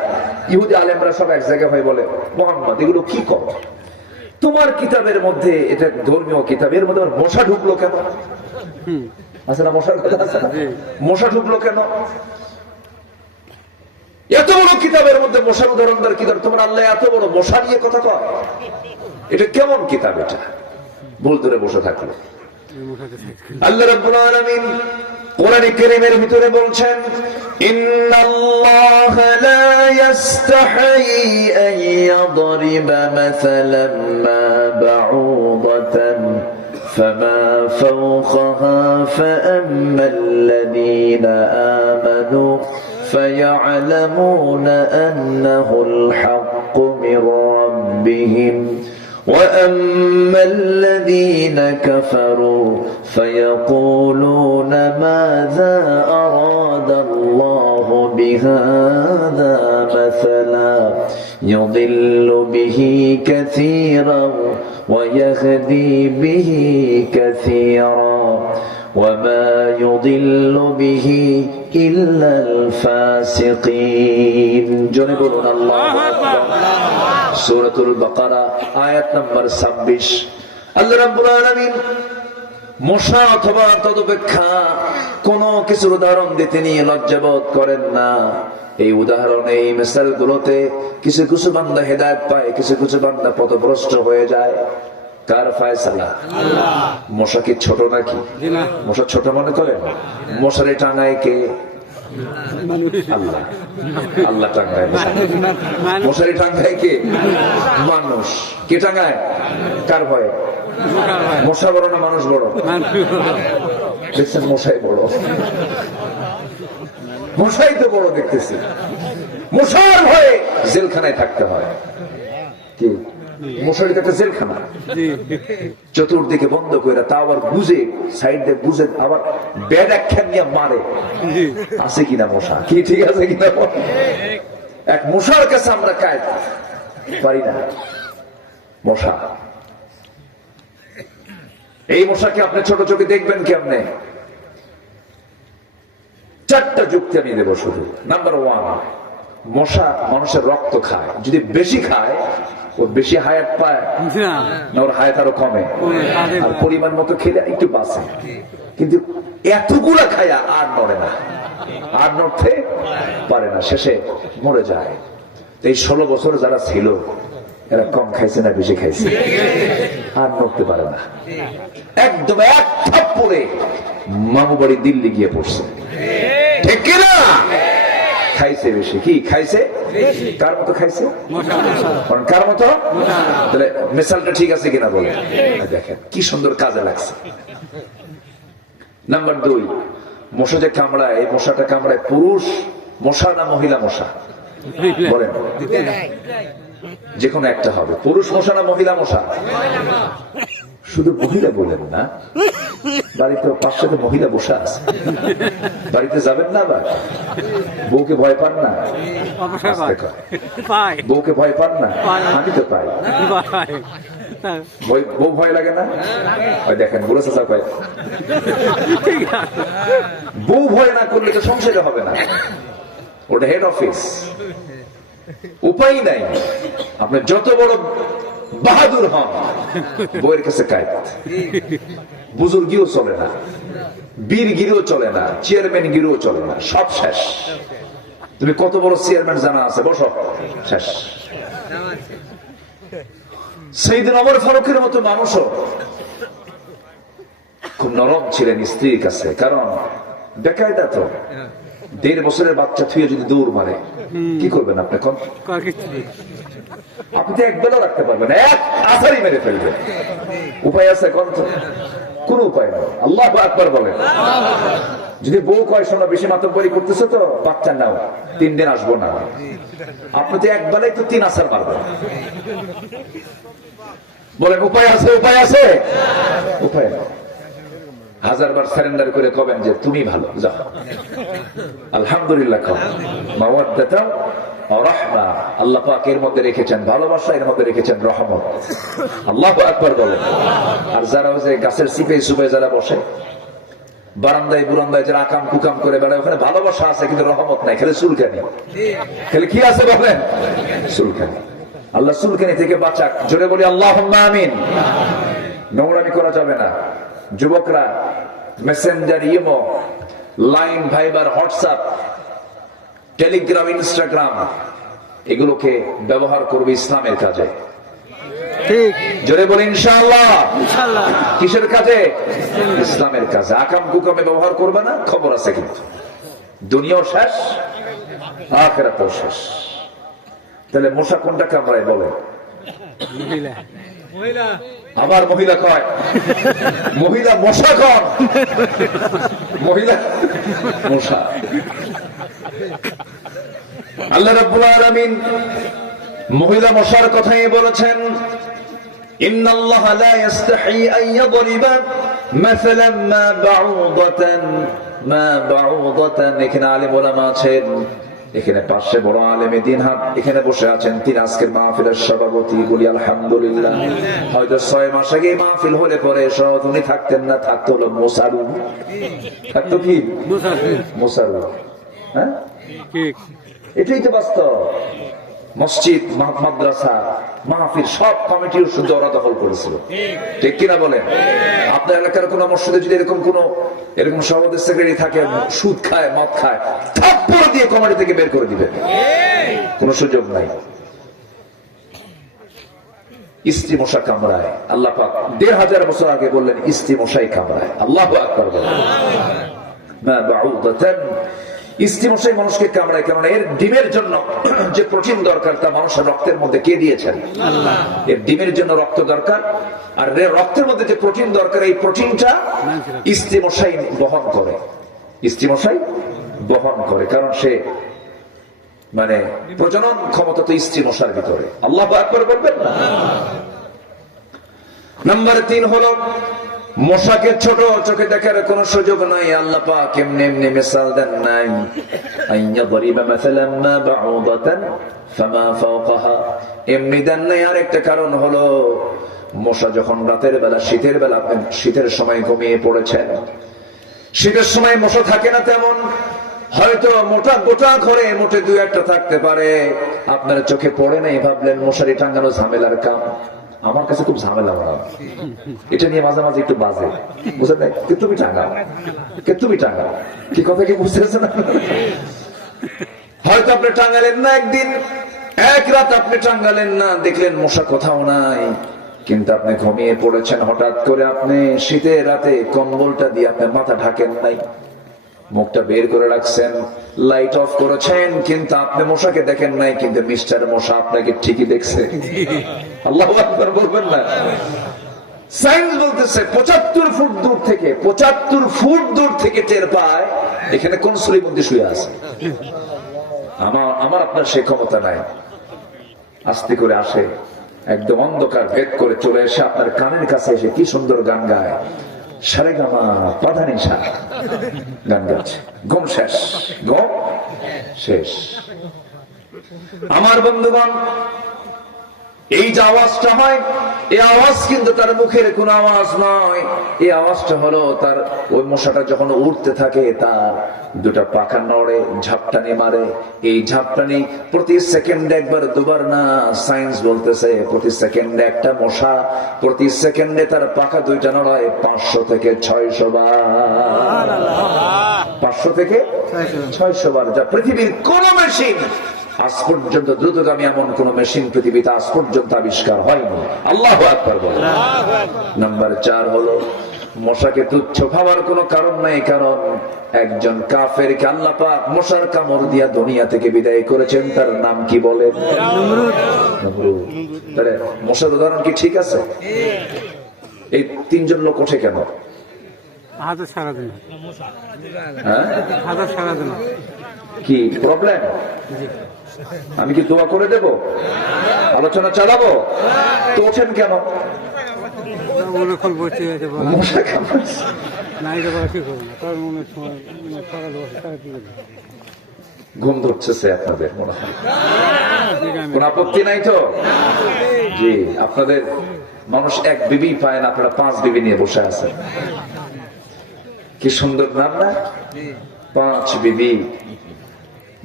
ইহুদি আলেমরা সব এক জায়গায় হয়ে বলে, মুহাম্মদ এগুলো কি করো? তোমার কিতাবের মধ্যে, এটা ধর্মীয় কিতাবের মধ্যে মশা ঢুকলো কেন? আছে না মশার কথা? আছে না? মশা ঢুকলো কেন? এত বড় কিতাবের মধ্যে মশার উদাহরণ কিতাব, তোমার আল্লাহ এত বড় মশা নিয়ে কথা কয়? এটা কেমন কিতাব? এটা ভুল ধরে বসে থাকলো। আল্লাহ রাব্বুল আলামিন কোরআনে কারীমের ভিতরে বলছেন, ইন্নাল্লাহা লা ইস্তাহি আন ইয়াদরিবা মাসালান মা বাউদাতান ফামা ফাওকাহা ফাআম্মাল্লাযীনা আমানু ফায়া'লামুনা আন্নাহুল হাক্কু মির রাব্বিহিম وَأَمَّا الَّذِينَ كَفَرُوا فَيَقُولُونَ مَاذَا أَرَادَ اللَّهُ بِهَذَا مَثَلًا يُضِلُّ بِهِ كَثِيرًا وَيَهْدِي بِهِ كَثِيرًا وَمَا يُضِلُّ بِهِ إِلَّا الْفَاسِقِينَ। জোরে বলুন আল্লাহু আকবার। সূরাতুল বাকারা আয়াত নাম্বার 26। আল্লাহ রাব্বুল আলামিন মশা অথবা তদপেক্ষা কোন কিছুর উদাহরণ দিতে নিয়ে লজ্জাবোধ করেন না। এই উদাহরণ, এই মিসালগুলোতে কিছু কিছু বান্দা হেদায়েত পায়, কিছু কিছু বান্দা পথভ্রষ্ট হয়ে যায়। কার ফয়সালা? আল্লাহ। মশা কি ছোট নাকি? মশা ছোট মনে করেন? মশারে টাঙায় কে? আল্লাহ। আল্লাহ টাঙ্গায়। মশারি টাঙ্গায় কে? মানুষ। কে টাঙ্গায়? কার ভয়ে? মশা বড় না মানুষ বড়? দেখছেন, মশাই বড়। মশাই তো বড় দেখতেছি। মশার ভয়ে জেলখানায় থাকতে হয়। কি মশারিতে একটা জেলখানা, চতুর্দিকে বন্ধ করে, তা আবার বুঝে, সাইড দিয়ে বুঝে, আবার ব্যাড আখ্যান নিয়ে মারে। আছে কিনা মশা? কি ঠিক আছে কিনা? এক মশার কাছে আমরা কাজ পারি না। মশা, এই মশাকে আপনি ছোট চোখে দেখবেন কেমনে? চারটা যুক্তি আমি দেবো শুধু। নাম্বার 1, মশা মানুষের রক্ত খায়। যদি বেশি খায়, ও বেশি হায়াত পায় না, ওর হায়াত আরো কমে। আর পরিমাণ মতো খেলে একটু বাঁচে, কিন্তু এতগুলা খায়া আর নড়ে না, আর নড়তে পারে না, শেষে মরে যায়। এই 16 বছর যারা ছিল, এরা কম খাইছে না বেশি খাইছে? আর নড়তে পারে না। একদম এক থাপ্পড়ে মামু বাড়ি দিল্লি গিয়ে পড়ছে, ঠিক কিনা? খাইছে বেশি। কি খাইছে? কার মতো খাইছে? কার মতো? তাহলে মিসালটা ঠিক আছে কিনা বলে দেখেন কি সুন্দর কাজে লাগছে। নাম্বার 2, মশা যে কামড়ায়, এই মশাটা কামড়ায় পুরুষ মশা না মহিলা মশা? বলেন, যে কোনো একটা হবে। পুরুষ মশা না মহিলা মশা? শুধু মহিলা বলেন না, বাড়িতে পাশে তো মহিলা বসে আছে, বাড়িতে যাবেন না আবার? বউকে ভয় পান না? বউকে ভয় পান না? আমি তো পাই। বউ ভয় লাগে না? দেখেন বলেছে বউ ভয় না করলে তো সংসারে হবে না, ওটা হেড অফিস। উপায় নাই, আপনি যত বড় বাহাদুর হন, বউয়ের কাছে কায়দ। বুজুর্গিও চলে না, বীর গিরিও চলে না, চেয়ারম্যান গিরিও চলে না, সব শেষ। তুমি কত বড় চেয়ারম্যান জানা আছে, বসো, শেষ। সাইয়েদনা ওমর ফারুকের মতো মানুষও খুব নরম ছিলেন স্ত্রীর কাছে, কারণ বেকায়দা তো 1.5 বছরের বাচ্চা থুয়ে যদি দৌড় মারে কি করবেন আপনি? আপনি তো একবেলা রাখতে পারবেন, এক আছাড়ি মেরে ফেলবেন। উপায় আছে? কোন উপায় নেই। আল্লাহু আকবার বলেন। যদি বউ কয় শোনো বেশি মাতব্বরি করতেছে তো বাচ্চা নাও, 3 দিন আসবো না, আপনি তো একবেলায় তো 3 আছাড় মারবেন। বলেন উপায় আছে? উপায় আছে? উপায় নেই। 1000 বার সারেন্ডার করে কবেন যে তুমি ভালো, যাও আলহামদুলিল্লাহ খাও। মাওয়াদ্দাতা ওয়া রাহমা, আল্লাহ পাক এর মধ্যে রেখেছেন ভালোবাসা, এর মধ্যে রেখেছেন রহমত। আল্লাহু আকবার বলেন। আর যারা ওই যে গাছের সিপে সুপে যারা বসে, বারান্দায় বুরান্দায় যারা আকাম কুকাম করে বেড়ায়, ওখানে ভালোবাসা আছে কিন্তু রহমত নাই, খালি চুলকানি। খালি কি আছে বলেন? চুলকানি। আল্লাহ চুলকানি থেকে বাঁচাক, জোরে বলি আল্লাহুম্মা আমিন। নোংরামি করা যাবে না। যুবকরা Messenger, Imo, Line, Viber, WhatsApp, Telegram, Instagram এগুলোকে ব্যবহার করবে ইসলামের কাজে। ঠিক, জোরে বলি ইনশাআল্লাহ। ইনশাআল্লাহ। কিসের কাজে? ইসলামের কাজে। আকাম কুকামে ব্যবহার করবে না, খবর আছে কিন্তু। দুনিয়াও শেষ, আখিরাতও শেষ। তাহলে মশা কোনটা কামড়ায় বলে? আবার মহিলা কয়, মহিলা মশা কন, মহিলা মশা। আল্লাহ রাব্বুল আলামিন মহিলা মশার কথাই বলেছেন, ইন্নাল্লাহা লা ইস্তাহি আন ইয়াদরিবা মাসালান মা বাউদাতান। এখানে আলেম ওলামা আছেন, এখানে পাশে বড় আলেমে দিন হাত এখানে বসে আছেন, তিনি আজকের মাহফিলের সভাপতি। বলি আলহামদুলিল্লাহ। হয়তো 6 মাস আগে মাহফিল হলে পরে সব উনি থাকতেন না, থাকতো হলো মোসারু। থাকতো কি? মোসারু। হ্যাঁ, এটাই তো বাস্তব। মসজিদ, মাদ্রাসা, মাহফিল সব কমিটির শুদ্ধ ওরা দখল করেছিল, ঠিক কিনা বলেন? আপনার এলাকার কোন মসজিদে যদি এরকম সভাপতি সেক্রেটারি থাকে, সুদ খায়, মদ খায়, থাপ্পড় দিয়ে কমিটি থেকে বের করে দিবেন, কোন সুযোগ নাই। স্ত্রী মশা কামড়ায়, আল্লাহ পাক 1500 বছর আগে বললেন স্ত্রী মশাই কামড়ায়। আল্লাহু আকবার বলেন। মা বাউদাতান, স্ত্রী মশাই মানুষকে কামড়ায়, কারণ এর ডিমের জন্য যে প্রোটিন দরকার তা মানুষের রক্তের মধ্যে কে দিয়েছেন? আল্লাহ। এর ডিমের জন্য রক্ত দরকার, আর রক্তের মধ্যে যে প্রোটিন দরকার, এই প্রোটিনটা স্ত্রী মশাই বহন করে। স্ত্রী মশাই বহন করে, কারণ সে মানে প্রজনন ক্ষমতা তো স্ত্রী মশার ভিতরে। আল্লাহু আকবার বলবেন না? নাম্বার 3 হলো মশাকে ছোট চোখে দেখার কোন সুযোগ নাই। আল্লাহ পাক এমনি এমনি মিসাল দেন নাই, আইয়া দরিবা মাসালান মা বাউদাতান ফামা ফাওকাহা, এমনি দেন নাই। আরেকটা কারণ হলো মশা যখন রাতের বেলা, শীতের বেলা, শীতের সময় ঘুমিয়ে পড়েছেন, শীতের সময় মশা থাকে না তেমন, হয়তো মোটা গোটা ঘরে মোটে 2-1টা থাকতে পারে, আপনার চোখে পড়ে নাই, ভাবলেন মশারি টাঙ্গানো ঝামেলার কাম। আমার কাছে খুব ঝামেলা হয় এটা নিয়ে, মাঝে মাঝে একটু বাজে, বুঝলেন না? তুমি টাঙ্গাও, তুমি টাঙ্গাও, কি কথা কি বুঝতেছেন? হয়তো আপনি টাঙ্গালেন না, একদিন এক রাত আপনি টাঙ্গালেন না, দেখলেন মশা কোথাও নাই, কিন্তু আপনি ঘুমিয়ে পড়েছেন। হঠাৎ করে আপনি শীতের রাতে কম্বলটা দিয়ে আপনার মাথা ঢাকেন নাই, মুখটা বের করে রাখছেন, লাইট অফ করেছেন, কিন্তু আপনি মশাকে দেখেন নাই, কিন্তু মিস্টার মশা আপনাকে ঠিকই দেখছে। আল্লাহু আকবার বলবেন না? সায়েন্স বলতেছে 75 ফুট দূর থেকে, 75 ফুট দূর থেকে টের পায় এখানে কোন সুলিবন্দি শুয়ে আছে। আমার আপনার সে ক্ষমতা নাই। আস্তে করে আসে, একদম অন্ধকার ভেদ করে চলে এসে আপনার কানের কাছে এসে কি সুন্দর গান গায়, সারেগামা পাধানিসা গান গাচ্ছে। ঘুম শেষ, ঘুম শেষ। আমার বন্ধুগণ, এই যে আওয়াজটা হয়, এই আওয়াজ কিন্তু তার মুখের কোন আওয়াজ নয়। এই আওয়াজটা হলো তার ওই মশাটা যখন উড়তে থাকে তার দুটা পাখা নড়ে, ঝাপটানি মারে। এই ঝাপটানি প্রতি সেকেন্ডে একবার দুবার না, সায়েন্স বলতেছে প্রতি সেকেন্ডে একটা মশা প্রতি সেকেন্ডে তার পাখা দুইটা নড়ায় 500 থেকে 600 বার। 500 থেকে 600 বার, যা পৃথিবীর কোন মেশিন আজ পর্যন্ত দ্রুতগামী এমন কোন মেশিন পৃথিবীতে আজ পর্যন্ত আবিষ্কার হয়নি। আল্লাহু আকবার বলেন। নাম্বার 4 হলো মশাকে তুচ্ছ ভাবার কোনো কারণ নাই, কারণ একজন কাফেরকে আল্লাহ পাক মশার কামড় দিয়া দুনিয়া থেকে বিদায় করেছেন। তার নাম কি বলেন? নমরুদ। তাহলে মশার উদাহরণ কি ঠিক আছে? এই 3 জন লোক ওঠে কেন? কি প্রবলেম? আমি কি দোয়া করে দেব? আলোচনা চালাবো? তো ওঠেন কেন? ঘুম ধরছে আপনাদের মনে হয়? কোন আপত্তি নাই তো? জি, আপনাদের মানুষ এক বিবি পায় না, আপনারা 5 বিবি নিয়ে বসে আছেন। কি সুন্দর নাম না? 5 বিবি।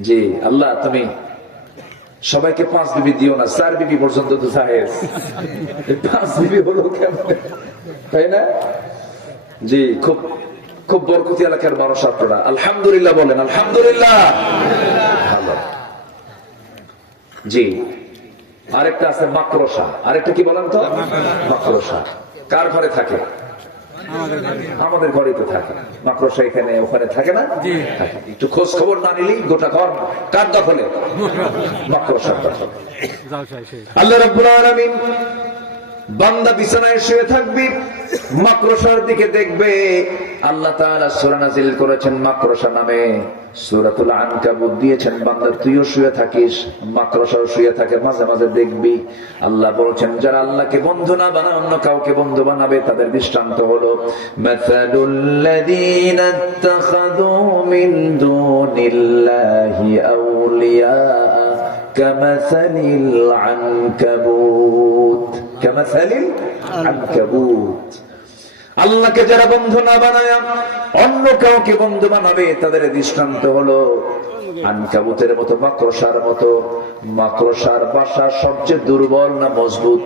জি, আল্লাহ তুমি সবাইকে 5 বিবি দিও না, 4 বিবি পর্যন্ত তো জায়েজ। 5 বিবি হলো কেমন, তাই না? জি, খুব খুব বরকতি এলাকার মানুষ আপনারা। আলহামদুলিল্লাহ বলেন, আলহামদুলিল্লাহ। ভালো। জি, আরেকটা আছে মাকড়সা। আরেকটা কি বলেন তো? মাকড়সা। কার ঘরে থাকে? আমাদের ঘরে তো থাকে মাকড়সা। এখানে ওখানে থাকে না? একটু খোঁজ খবর না নিলেই গোটা ঘর কার দখলে? মাকড়সার দখলে। আল্লাহ রাব্বুল আলামিন বান্দা বিছানায় শুয়ে থাকবি, মাকড়সার দিকে দেখবে। আল্লাহ তাআলা সূরা নাযিল করেছেন মাকড়সা নামে, সূরাতুল আনকাবুত দিয়েছেন। বান্দা তুইও শুয়ে থাকিস, মাকড়সাও শুয়ে থাকে, মাঝে মাঝে দেখবি। আল্লাহ বলেছেন যারা আল্লাহকে বন্ধু না বানায় অন্য কাউকে বন্ধু বানাবে তাদের দৃষ্টান্ত হলো মাসালুল লাযীনা ইত্তাখাযু মিন দুনিল্লাহি আউলিয়া কামাসালিল আনকাবুত। কামাসালিল আনকাবুত। আল্লাহকে যারা বন্ধু না বানায় অন্য কাউকে বন্ধু বানাবে তাদের দৃষ্টান্ত হলো আনকাবুতের মতো, মাকড়সার মতো। মাকড়সার বাসা সবচেয়ে দুর্বল না মজবুত?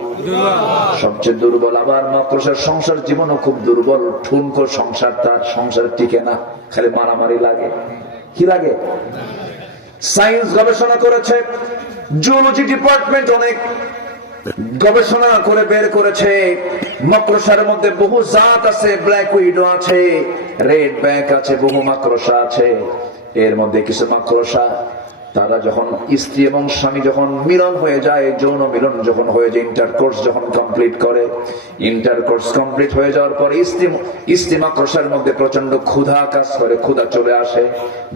সবচেয়ে দুর্বল। আবার মাকড়সার সংসার জীবনও খুব দুর্বল। ঠুনকো সংসার, তার সংসার টিকে না, খালি মারামারি লাগে। কি লাগে? সায়েন্স গবেষণা করেছে, জুলজি ডিপার্টমেন্ট অনেক গবেষণা করে বের করেছে মাকড়সার মধ্যে বহু জাত আছে। ব্ল্যাক উইডো আছে, রেড ব্যাক আছে, বহু মাকড়সা আছে। এর মধ্যে কিছু মাকড়সা তারা যখন স্ত্রী এবং স্বামী যখন মিলন হয়ে যায়, যৌন মিলন যখন হয়ে যায়, ইন্টারকোর্স যখন কমপ্লিট করে, ইন্টারকোর্স কমপ্লিট হয়ে যাওয়ার পরে স্ত্রী মাকড়সার মধ্যে প্রচন্ড ক্ষুধা কাজ করে, ক্ষুধা চলে আসে,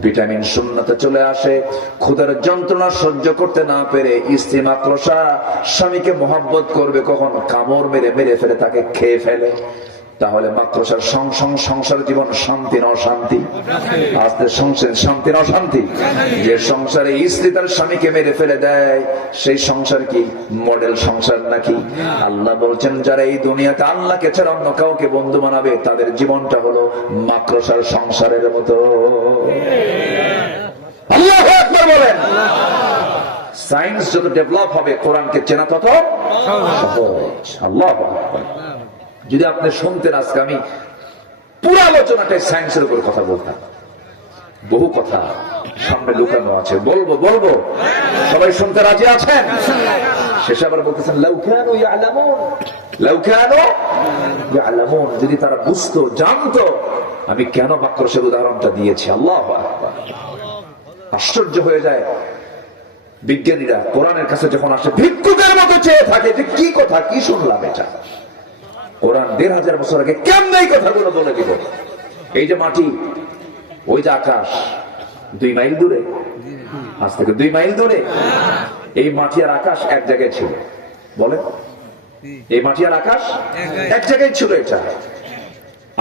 ভিটামিন শূন্যতা চলে আসে। ক্ষুধার যন্ত্রণা সহ্য করতে না পেরে স্ত্রী মাকড়সা স্বামীকে মহব্বত করবে কখন? কামড় মেরে মেরে ফেলে, তাকে খেয়ে ফেলে। তাহলে মাকড়সার সংসার জীবন শান্তি না অশান্তি? আজকে সংসার শান্তি না অশান্তি? যে সংসারে স্ত্রী তার স্বামীকে মেরে ফেলে দেয় সেই সংসার কি মডেল সংসার নাকি? আল্লাহ বলছেন যারা এই দুনিয়াতে আল্লাহকে ছাড়া অন্য কাউকে বন্ধু বানাবে তাদের জীবনটা হলো মাকড়সার সংসারের মতো। আল্লাহু আকবার বলেন। সায়েন্স যত ডেভেলপ হবে কোরআনকে চেনা তত সহজ। আল্লাহু আকবার। যদি আপনি শুনতেন আজকে আমি পুরো আলোচনাটাই সায়েন্সের উপর কথা বলতাম। বহু কথা সামনে লুকানো আছে, বলবো। সবাই শুনতে রাজি আছেন? শেষে আবার বলতেছেন লাউ কানু ইয়ালামুন, লাউ কানু ইয়ালামুন, যদি তারা বুঝতো, জানতো আমি কেন মাকড়সার উদাহরণটা দিয়েছি। আল্লাহু আকবার। আশ্চর্য হয়ে যায় বিজ্ঞানীরা কোরআনের কাছে যখন আসে, ভিক্ষুকের মতো চেয়ে থাকে যে কি কথা, কি শুনলাম এটা। কোরআন ১৫০০ বছর আগে কেমন এই কথাগুলো বলে দিব। এই যে মাটি, ওই যে আকাশ, 2 মাইল দূরে, আজ থেকে 2 মাইল দূরে এই মাটি আর আকাশ এক জায়গায় ছিল। বলে এই মাটি আর আকাশ এক জায়গায় ছিল। এটা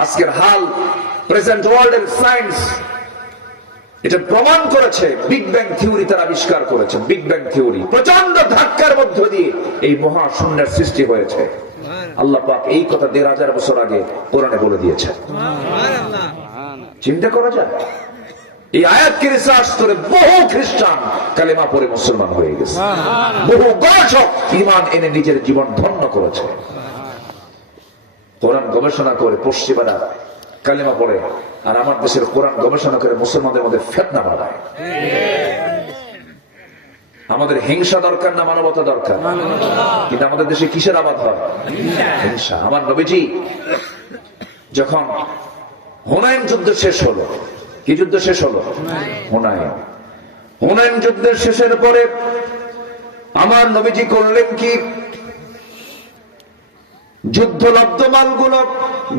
আজকের হাল, প্রেজেন্ট ওয়ার্ল্ডের সায়েন্স এটা প্রমাণ করেছে। বিগ ব্যাং থিওরি তারা আবিষ্কার করেছে। বিগ ব্যাং থিওরি প্রচন্ড ধাক্কার মধ্য দিয়ে এই মহাশূন্যের সৃষ্টি হয়েছে। আল্লাহ পাক এই কথা ১৫০০ বছর আগে কোরআনে বলে দিয়েছে। চিন্তা করা যায়। এই আয়াতকে রিসার্চ করে বহু খ্রিস্টান কালেমা পড়ে মুসলমান হয়ে গেছে। বহু গবেষক ঈমান এনে নিজের জীবন ধন্য করেছে। কোরআন গবেষণা করে পশ্চিমারা কালেমা পড়ে, আর আমার দেশের কোরআন গবেষণা করে মুসলমানদের মধ্যে ফিতনা বাড়ায়। আমাদের হিংসা দরকার না মানবতা দরকার? কিন্তু আমাদের দেশে কিসের আবাদ হয়? হিংসা। আমার নবীজি যখন হুনাইন যুদ্ধ শেষ হলো, কি যুদ্ধ শেষ হলো? হুনাইন যুদ্ধের শেষের পরে আমার নবীজি করলেন কি, যুদ্ধলব্ধ মালগুলো,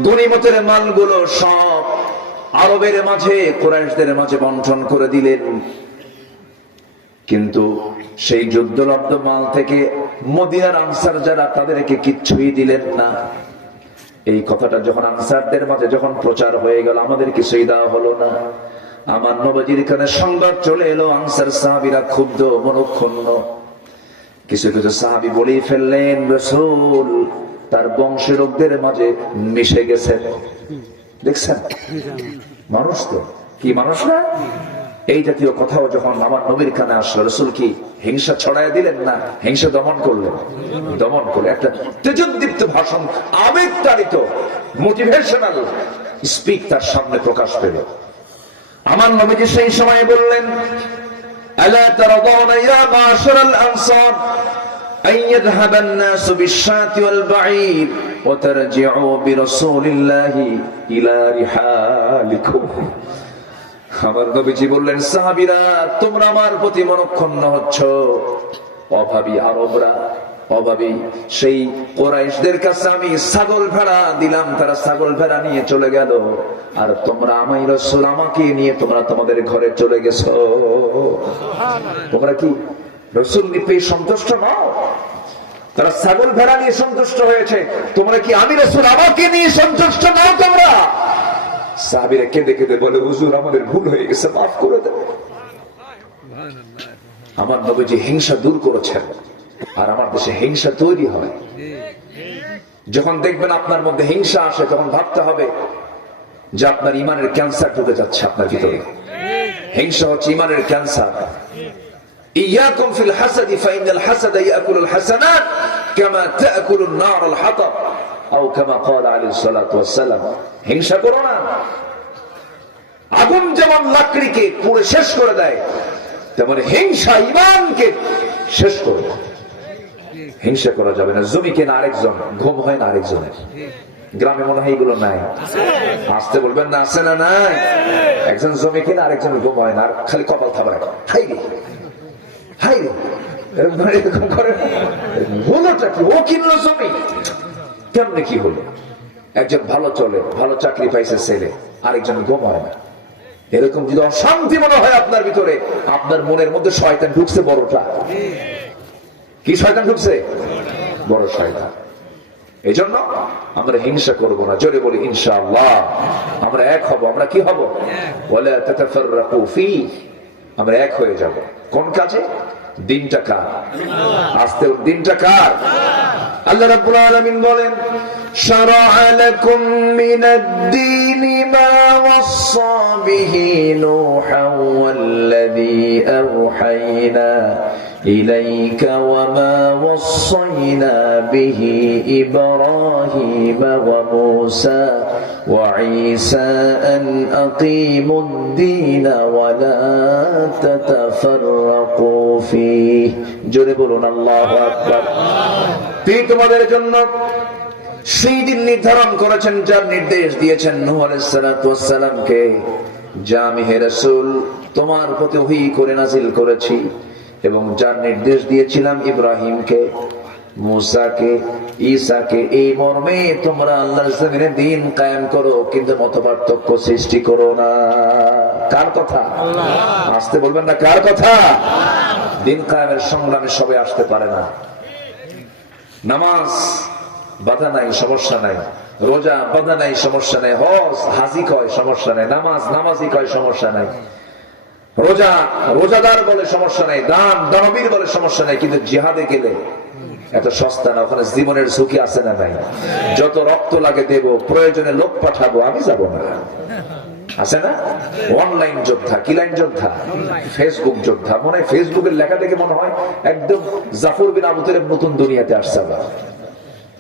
গনিমতের মালগুলো সব আরবের মাঝে, কুরাইশদের মাঝে বন্টন করে দিলেন। কিন্তু সেই যুদ্ধলব্ধ মাল থেকে মদিনার আনসার যারা, তাদেরকে কিচ্ছুই দিলেন না। এই কথাটা যখন আনসারদের মাঝে যখন প্রচার হয়ে গেল, আমাদের কিছুই দেওয়া হলো না। আমার নবীজির কানে সংবাদ চলে এলো, আনসার সাহাবীরা ক্ষুব্ধ, মনক্ষুণ্ণ। কিছু কিছু সাহাবী বলেই ফেললেন, রাসূল তার বংশের লোকদের মাঝে মিশে গেছে। দেখছেন মানুষ তো কি মানুষ না? এই জাতীয় কথাও যখন আমার নবীর কানে আসলো, রাসূল কি হিংসা ছড়ায় দিলেন না হিংসা দমন করলেন? দমন করে একটা তেজোদ্দীপ্ত ভাষণ, আবেগতাড়িত মোটিভেশনাল স্পিচ তার সামনে প্রকাশ পেল। আমার নবীজি সেই সময় বললেন, আলা তারাদাউনা ইয়া মাশারাল আনসার আন ইয়াযহাবা আন-নাস বিশ-শাতি ওয়াল-বাঈর ওয়া তারজি'ু বিরাসূলিল্লাহি ইলা রিহালিকুম। আমার নবীজি বললেন, সাহাবীরা তোমরা আমার প্রতি মনক্ষুণ্ণ হচ্ছ। অভাবী আরবরা, অভাবী সেই কুরাইশদের কাছে আমি ছাগল ভেড়া দিলাম, তারা ছাগল ভেড়া নিয়ে চলে গেল। আর তোমরা আমি রাসূল আমাকে নিয়ে তোমরা তোমাদের ঘরে চলে গেছো। তোমরা কি রাসূল পেয়ে সন্তুষ্ট নও? তারা ছাগল ভেড়া নিয়ে সন্তুষ্ট হয়েছে, তোমরা কি আমি রাসূল আমাকে নিয়ে সন্তুষ্ট নও? তোমরা সাহাবীরা কেঁদে কেঁদে বলে, হুজুর আমাদের ভুল হয়ে গেছে, মাফ করে দেন। আমার নবীজি হিংসা দূর করেছেন। আর আমার দেশে হিংসা তৈরি হয়। যখন দেখবেন আপনার মধ্যে হিংসা আসে, তখন ভাবতে হবে যে আপনার ইমানের ক্যান্সার ঢুকে যাচ্ছে আপনার ভিতরে। হিংসা হচ্ছে ইমানের ক্যান্সার। ইয়াকুম ফিল হাসাদি ফাইনাল হাসাদা ইয়াকুলুল হাসানাত কামা তাকুলুন নারুল হাতাব আও কামা ক্বালা আলাইহিস সালাতু ওয়াস সালাম। হিংসা করো না। আগুন যেমন লাকড়িকে পুড়ে শেষ করে দেয়, তেমন হিংসা ঈমানকে শেষ করে দেয়। হিংসা করা যাবে না। জমি কেনা আরেকজন, ঘুম হয় না আরেকজনের। গ্রামে মনে হয় এগুলো নাই? আসতে বলবেন না, আছে না? নাই। একজন জমি কেনা আরেকজন ঘুম হয় না, আর খালি কপাল থাবা রাখে, হাই রে হাই রে, এরকম করে। হলোটা কি? ও কিনলো জমি, কেমনে কি হলো? একজন ভালো চলে, ভালো চাকরি পাইছে ছেলে, আরেকজন ঘুম হয় না। এরকম যদি অশান্তি মনে হয় আপনার ভিতরে, আপনার মনের মধ্যে শয়তান ঢুকছে বড়টা। কি শয়তান ঢুকছে? বড় শয়তান। এই জন্য আমরা হিংসা করব না। জোরে বলি ইনশাআল্লাহ। আমরা এক হব। আমরা কি হব? ওয়ালা তাতাফাররাকু ফি। আমরা এক হয়ে যাব। কোন কাজে? দিনটা কার? আস্তে দিনটা কার? আল্লাহ রাব্বুল আলামিন বলেন, শারা'a লাকুম মিনাদ-দীনি মা ওয়াসসা বিহি নূহান ওয়াল্লাযী আওহায়না ইলাইকা ওয়া মা ওয়াসাইনা বিহি ইব্রাহিমা ওয়া মূসা ওয়া ঈসা আন আকিমুদ-দীনা ওয়া লা তাতাফাররাকু ফীহি। জোরে বলুন আল্লাহু আকবার। তোমাদের জন্য সেই দিন নির্ধারণ করেছেন, যার নির্দেশ দিয়েছেন নূহ আলাইহিস সালামকে, যা আমি হে রাসূল তোমার প্রতি ওহী করে নাযিল করেছি, এবং যার নির্দেশ দিয়েছিলাম ইব্রাহিমকে, মুসাকে, ঈসাকে, এই মর্মে তোমরা আল্লাহর জমিনে দ্বীন কায়েম করো, কিন্তু মতপার্থক্য সৃষ্টি করো না। কার কথা? আসতে বলবেন না, কার কথা? দ্বীন কায়েমের সংগ্রামে সবাই আসতে পারে না। নামাজ বাধা নাই, সমস্যা নাই। রোজা বাধা নাই, সমস্যা নাই। হজ হাজি কয়, সমস্যা নাই। নামাজ নামাজি কয়, সমস্যা নাই। রোজা রোজাদার বলে, সমস্যা নাই। দান দানবীর বলে, সমস্যা নাই। কিন্তু জিহাদে গেলে এত সস্তা না, ওখানে জীবনের ঝুঁকি আছে না নাই? যত রক্ত লাগে দেব, প্রয়োজনে লোক পাঠাবো, আমি যাব না, আছে না? অনলাইন যোদ্ধা, কি লাইন যোদ্ধা? ফেসবুক যোদ্ধা। মনে হয় ফেসবুকের লেখা দেখে মনে হয় একদম জাফর বিন আবু তালেব নতুন দুনিয়াতে আসছে। আবার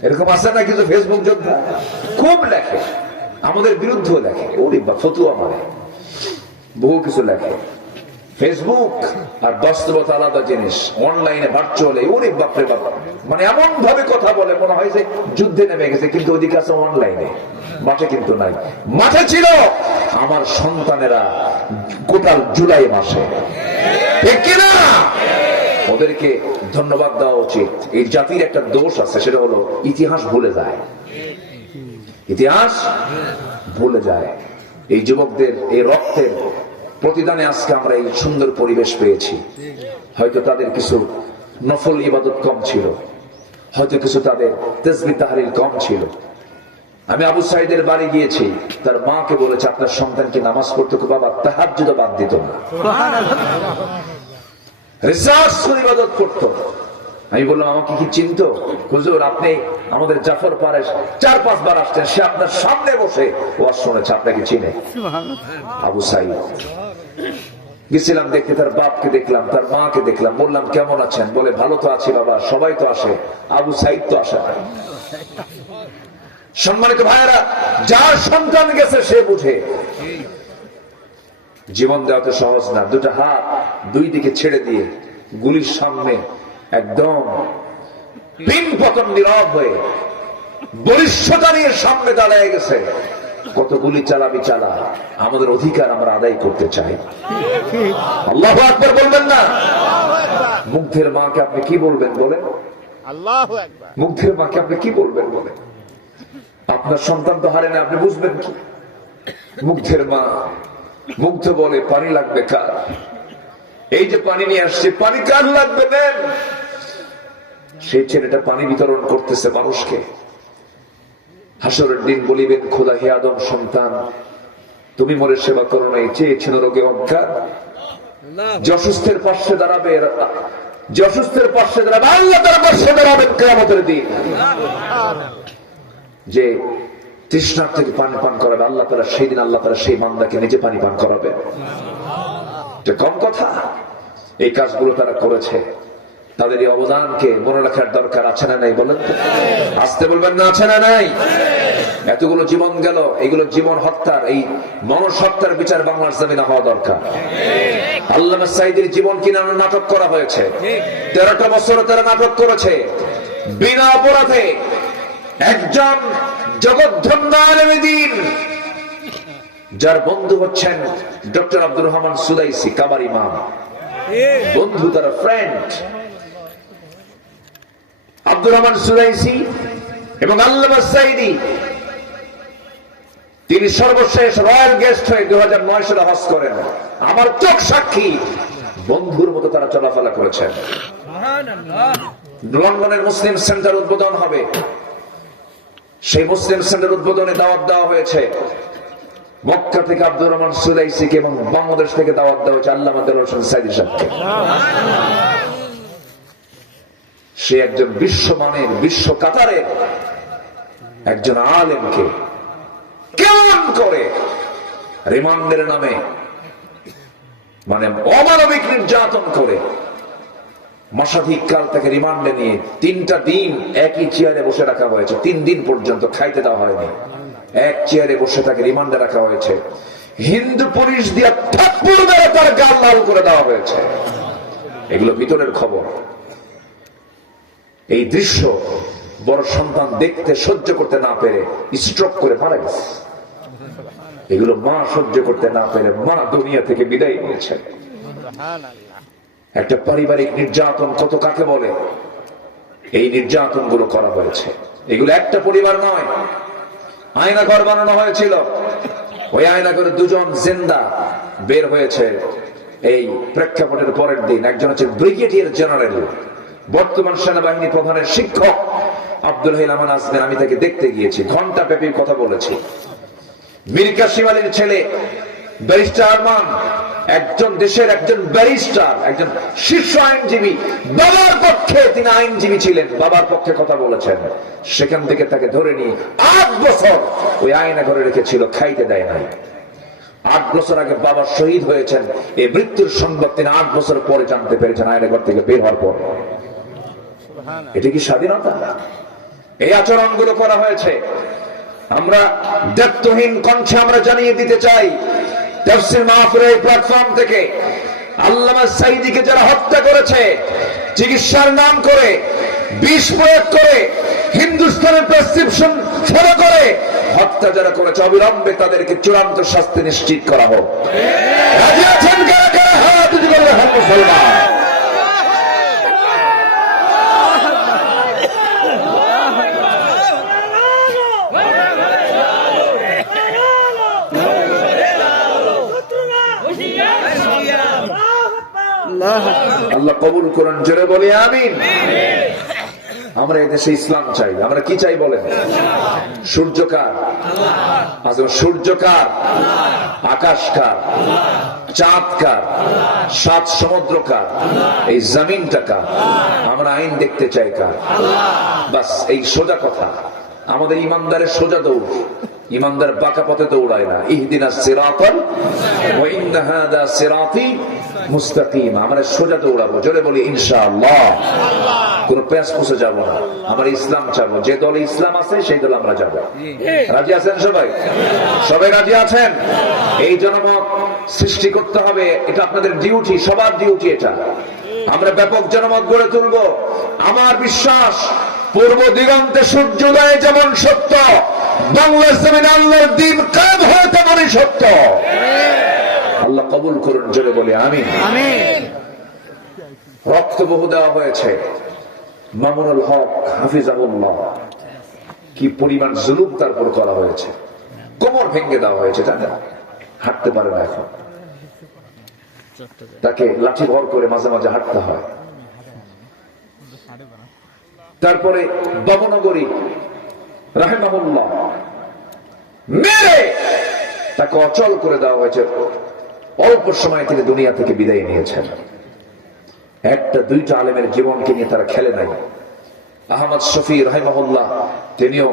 এরকম আছে না কিছু ফেসবুক যোদ্ধা? খুব লেখে, আমাদের বিরুদ্ধেও লেখে, ওরে বা ফতুয়া মানে বহু কিছু লেখে। ফেসবুক আর বাস্তবতা আলাদা জিনিস। অনলাইনে ভার্চুয়ালি ওরে বাপরে বাপ, মানে এমন ভাবে কথা বলে মনে হয় যে যুদ্ধে নেমে গেছে, কিন্তু ওদিকে আছে অনলাইনে, মাঠে কিন্তু নাই। মাঠে ছিল আমার সন্তানেরা গোটা জুলাই মাসে, ঠিক কিনা? ওদেরকে ধন্যবাদ দেওয়া উচিত। এই জাতির একটা দোষ আছে, সেটা হলো ইতিহাস ভুলে যায়। ইতিহাস ভুলে যায়। এই যুবকদের এই রক্তের প্রতিদানে আজকে আমরা এই সুন্দর পরিবেশ পেয়েছি। হয়তো তাদের কিছু নফল ইবাদত কম ছিল, হয়তো কিছু তাদের তাসবিহ তাহলিল কম ছিল। আমি আবু সাইদের বাড়ি গিয়েছি, তার মাকে বলেছে আপনার সন্তানকে নামাজ পড়তে, বাবা তাহাজ্জুদ বাদ দিত না, রিসার্চ করে ইবাদত করতো। আমি বললাম আমাকে কি চিনতো? হুজুর আপনি আমাদের জাফর পারেশ 4-5 বার আসতেন, সে আপনার সামনে বসে ওয়াজ শুনেছে, আপনাকে চিনে। আবু সাইদ গেছিলাম দেখতে, তার বাপকে দেখলাম, তার মাকে দেখলাম, বললাম কেমন আছেন? বলে ভালো তো আছি বাবা, সবাই তো আসে, আবু সাইদ তো আসে না। সম্মানিত ভাইয়েরা, যার সন্তান গেছে সে বুঝে জীবন দেওয়া তো সহজ না। দুটা হাত দুই দিকে ছেড়ে দিয়ে গুলির সামনে একদম পিন পতন নীরব হয়ে বলিষ্ঠতা নিয়ে সামনে দাঁড়ায় গেছে। কত গুলি চালাবি চালা, আমাদের অধিকার আমরা আদায় করতে চাই। আল্লাহু আকবার বলবেন না? মুগ্ধের মাকে আপনি কি বলবেন বলেন? আল্লাহু আকবার। মুগ্ধের মাকে আপনি কি বলবেন বলেন? আপনার সন্তান তো হারে না, আপনি বুঝবেন কি? মুগ্ধের মা, মুগ্ধ বলে পানি লাগবে কার? এই যে পানি নিয়ে আসছে, পানি কার লাগবে দেন। সেই ছেলেটা পানি বিতরণ করতেছে মানুষকে। হাসরের দিন বলিবেন খোদা হে আদম সন্তান, তুমি মোরে সেবা করো নাই, চেয়েছিল রোগে অজ্ঞান। অসুস্থের পাশে দাঁড়াবে, অসুস্থের পাশে দাঁড়াবে আল্লাহ, তার পাশে দাঁড়াবেন কিয়ামতের দিন। যে তৃষ্ণার থেকে পানি পান করাবে আল্লাহ তাআলা, সেই দিন আল্লাহ তাআলা সেই বান্দাকে নিজে পানি পান করাবে। কম কথা? এই কাজগুলো তারা করেছে, তাদের এই অবদানকে মনে রাখার দরকার আছে না নাই বলেন তো? আসতে বলবেন না, আছে না নাই? এতগুলো জীবন গেল, এগুলো জীবন হত্যার, এই মানুষ হত্যার বিচার বাংলার জমিনে হওয়া দরকার। আল্লামা সাঈদীর জীবন কিনা নাটক করা হয়েছে, 13টা বছর তারা নাটক করেছে বিনা অপরাধে। একজন জগৎধন্য আলেমে দ্বীন, যার বন্ধু হচ্ছেন ডক্টর আব্দুর রহমান সুদাইসি, কাবার ইমাম, বন্ধু, তারা ফ্রেন্ড। আব্দুর রহমান সুদাইসি এবং আল্লামা সাঈদী, তিনি সর্বশেষ রয়্যাল গেস্ট হয়ে 2009 সালে হজ করেন। আমার চোখ সাক্ষী, বন্ধুর মতো তারা চলাফেরা করেছেন। লন্ডনের মুসলিম সেন্টার উদ্বোধন হবে, সেই মুসলিম সেন্টার উদ্বোধনে দাওয়াত দেওয়া হয়েছে। মক্কা থেকে আব্দুর রহমান সুদাইসিকে এবং বাংলাদেশ থেকে দাওয়াত দেওয়া হয়েছে আল্লামা দেলোয়ার হোসেন সাঈদী সাহেবকে। সে একজন বিশ্বমানের, বিশ্ব কাতারের একজন আলেমকে কেমন করে রিমান্ডের নামে মানে অমানবিক নির্যাতন করে মাসাধিক কাল তাকে রিমান্ডে নিয়ে 3টা দিন একই চেয়ারে বসে রাখা হয়েছে। 3 দিন পর্যন্ত খাইতে দেওয়া হয়নি, এক চেয়ারে বসে তাকে রিমান্ডে রাখা হয়েছে। হিন্দু পুলিশ দিয়ে থাপ্পড় মেরে তার গাল লাল করে দেওয়া হয়েছে। এগুলো ভিতরের খবর। এই দৃশ্য বড় সন্তান দেখতে সহ্য করতে না পেরে স্ট্রোক করে মারা গেছে। এগুলো মা সহ্য করতে না পেরে মা দুনিয়া থেকে বিদায় নিয়েছে। একটা পারিবারিক নির্যাতন কত কাকে বলে? এই নির্যাতন গুলো করা হয়েছে। এগুলো একটা পরিবার নয়, আয়না ঘর বানানো হয়েছিল। ওই আয়না ঘরে দুজন জিন্দা বের হয়েছে এই প্রেক্ষাপটের পরের দিন। একজন হচ্ছে ব্রিগেডিয়ার জেনারেল, বর্তমান সেনাবাহিনী প্রধানের শিক্ষক আব্দুল হাই আমান আজমের। আমি তাকে দেখতে গিয়েছি, ঘন্টা ব্যাপী কথা বলেছি। মীর কাসিম আলীর ছেলে ব্যারিস্টার আরমান, একজন দেশের একজন ব্যারিস্টার, একজন শীর্ষ আইনজীবী, বাবার পক্ষে তিনি আইনজীবী ছিলেন, বাবার পক্ষে কথা বলেছেন। সেখান থেকে তাকে ধরে নিয়ে 8 বছর ওই আয়না ঘরে রেখেছিল, খাইতে দেয় নাই। 8 বছর আগে বাবা শহীদ হয়েছেন, এই মৃত্যুর সংবাদ তিনি 8 বছর পরে জানতে পেরেছেন আয়না ঘর থেকে বের হওয়ার পর। এটা কি স্বাধীনতা? এই আচরণগুলো করা হয়েছে। আমরা দায়িত্বহীন কণ্ঠে আমরা জানিয়ে দিতে চাই, তাফসীর মাহফিলের এই প্ল্যাটফর্ম থেকে আল্লামা সাঈদীকে যারা হত্যা করেছে, চিকিৎসার নাম করে, বিষ প্রয়োগ করে, হিন্দুস্তানের প্রেসক্রিপশন ফলো করে হত্যা যারা করেছে, অবিলম্বে তাদেরকে চূড়ান্ত শাস্তি নিশ্চিত করা হোক। রাজি আছেন কারা কারা? হাত উঁচু করে দেখান মুসলমান। আল্লাহ কবুল করুন, জোরে বলি আমিন। আমরা এদেশে ইসলাম চাই। আমরা কি চাই বলেন? সূর্য কার? সূর্য কার? আকাশ কার? চাঁদ কার? 7 সমুদ্র কার? এই জমিনটা কার? আমরা আইন দেখতে চাই কার? বাস এই সোজা কথা। আমাদের ইমানদারের সোজা দৌড়, ইমানদার বাঁকা পথে দৌড়ায় না। ইহদিনাস সিরাতাল ওয়া ইন্না হাযা সিরাতি মুস্তাকিম। আমরা সোজা দৌড়াবো, জোরে বলি ইনশাআল্লাহ। কোন পেঁচ পুষে যাব না। আমরা ইসলাম চাবো, যে দলে ইসলাম আছে সেই দলে আমরা যাব। রাজি আছেন সবাই? সবাই রাজি আছেন? এই জনমত সৃষ্টি করতে হবে, এটা আপনাদের ডিউটি, সবার ডিউটি এটা। আমরা ব্যাপক জনমত গড়ে তুলবো। আমার বিশ্বাস, পূর্ব দিগন্তে সূর্যোদয় যেমন সত্য, বাংলার জমিনে আল্লাহর দ্বীন কায়েম হয় তেমনই সত্য। আল্লাহ কবুল করুন, জোরে বলি আমিন। রক্ত বহু দেওয়া হয়েছে। মামুনুল হক হাফিজাহুল্লাহ, কি পরিমাণ জুলুম তার উপর করা হয়েছে। কোমর ভেঙে দেওয়া হয়েছে, জানেন? হাঁটতে পারে না এখন, তাকে লাঠি ভর করে মাঝে মাঝে হাঁটতে হয়। তারপরে বাবনগরী রাহিমাহুল্লাহ মেরে তাকে অচল করে দেওয়া হয়েছে। অল্প সময় তিনি দুনিয়া থেকে বিদায় নিয়েছেন। একটা দুইটা আলেমের জীবনকে নিয়ে তারা খেলে নাই। আহমদ শফি রাহিমাহুল্লাহ তিনিও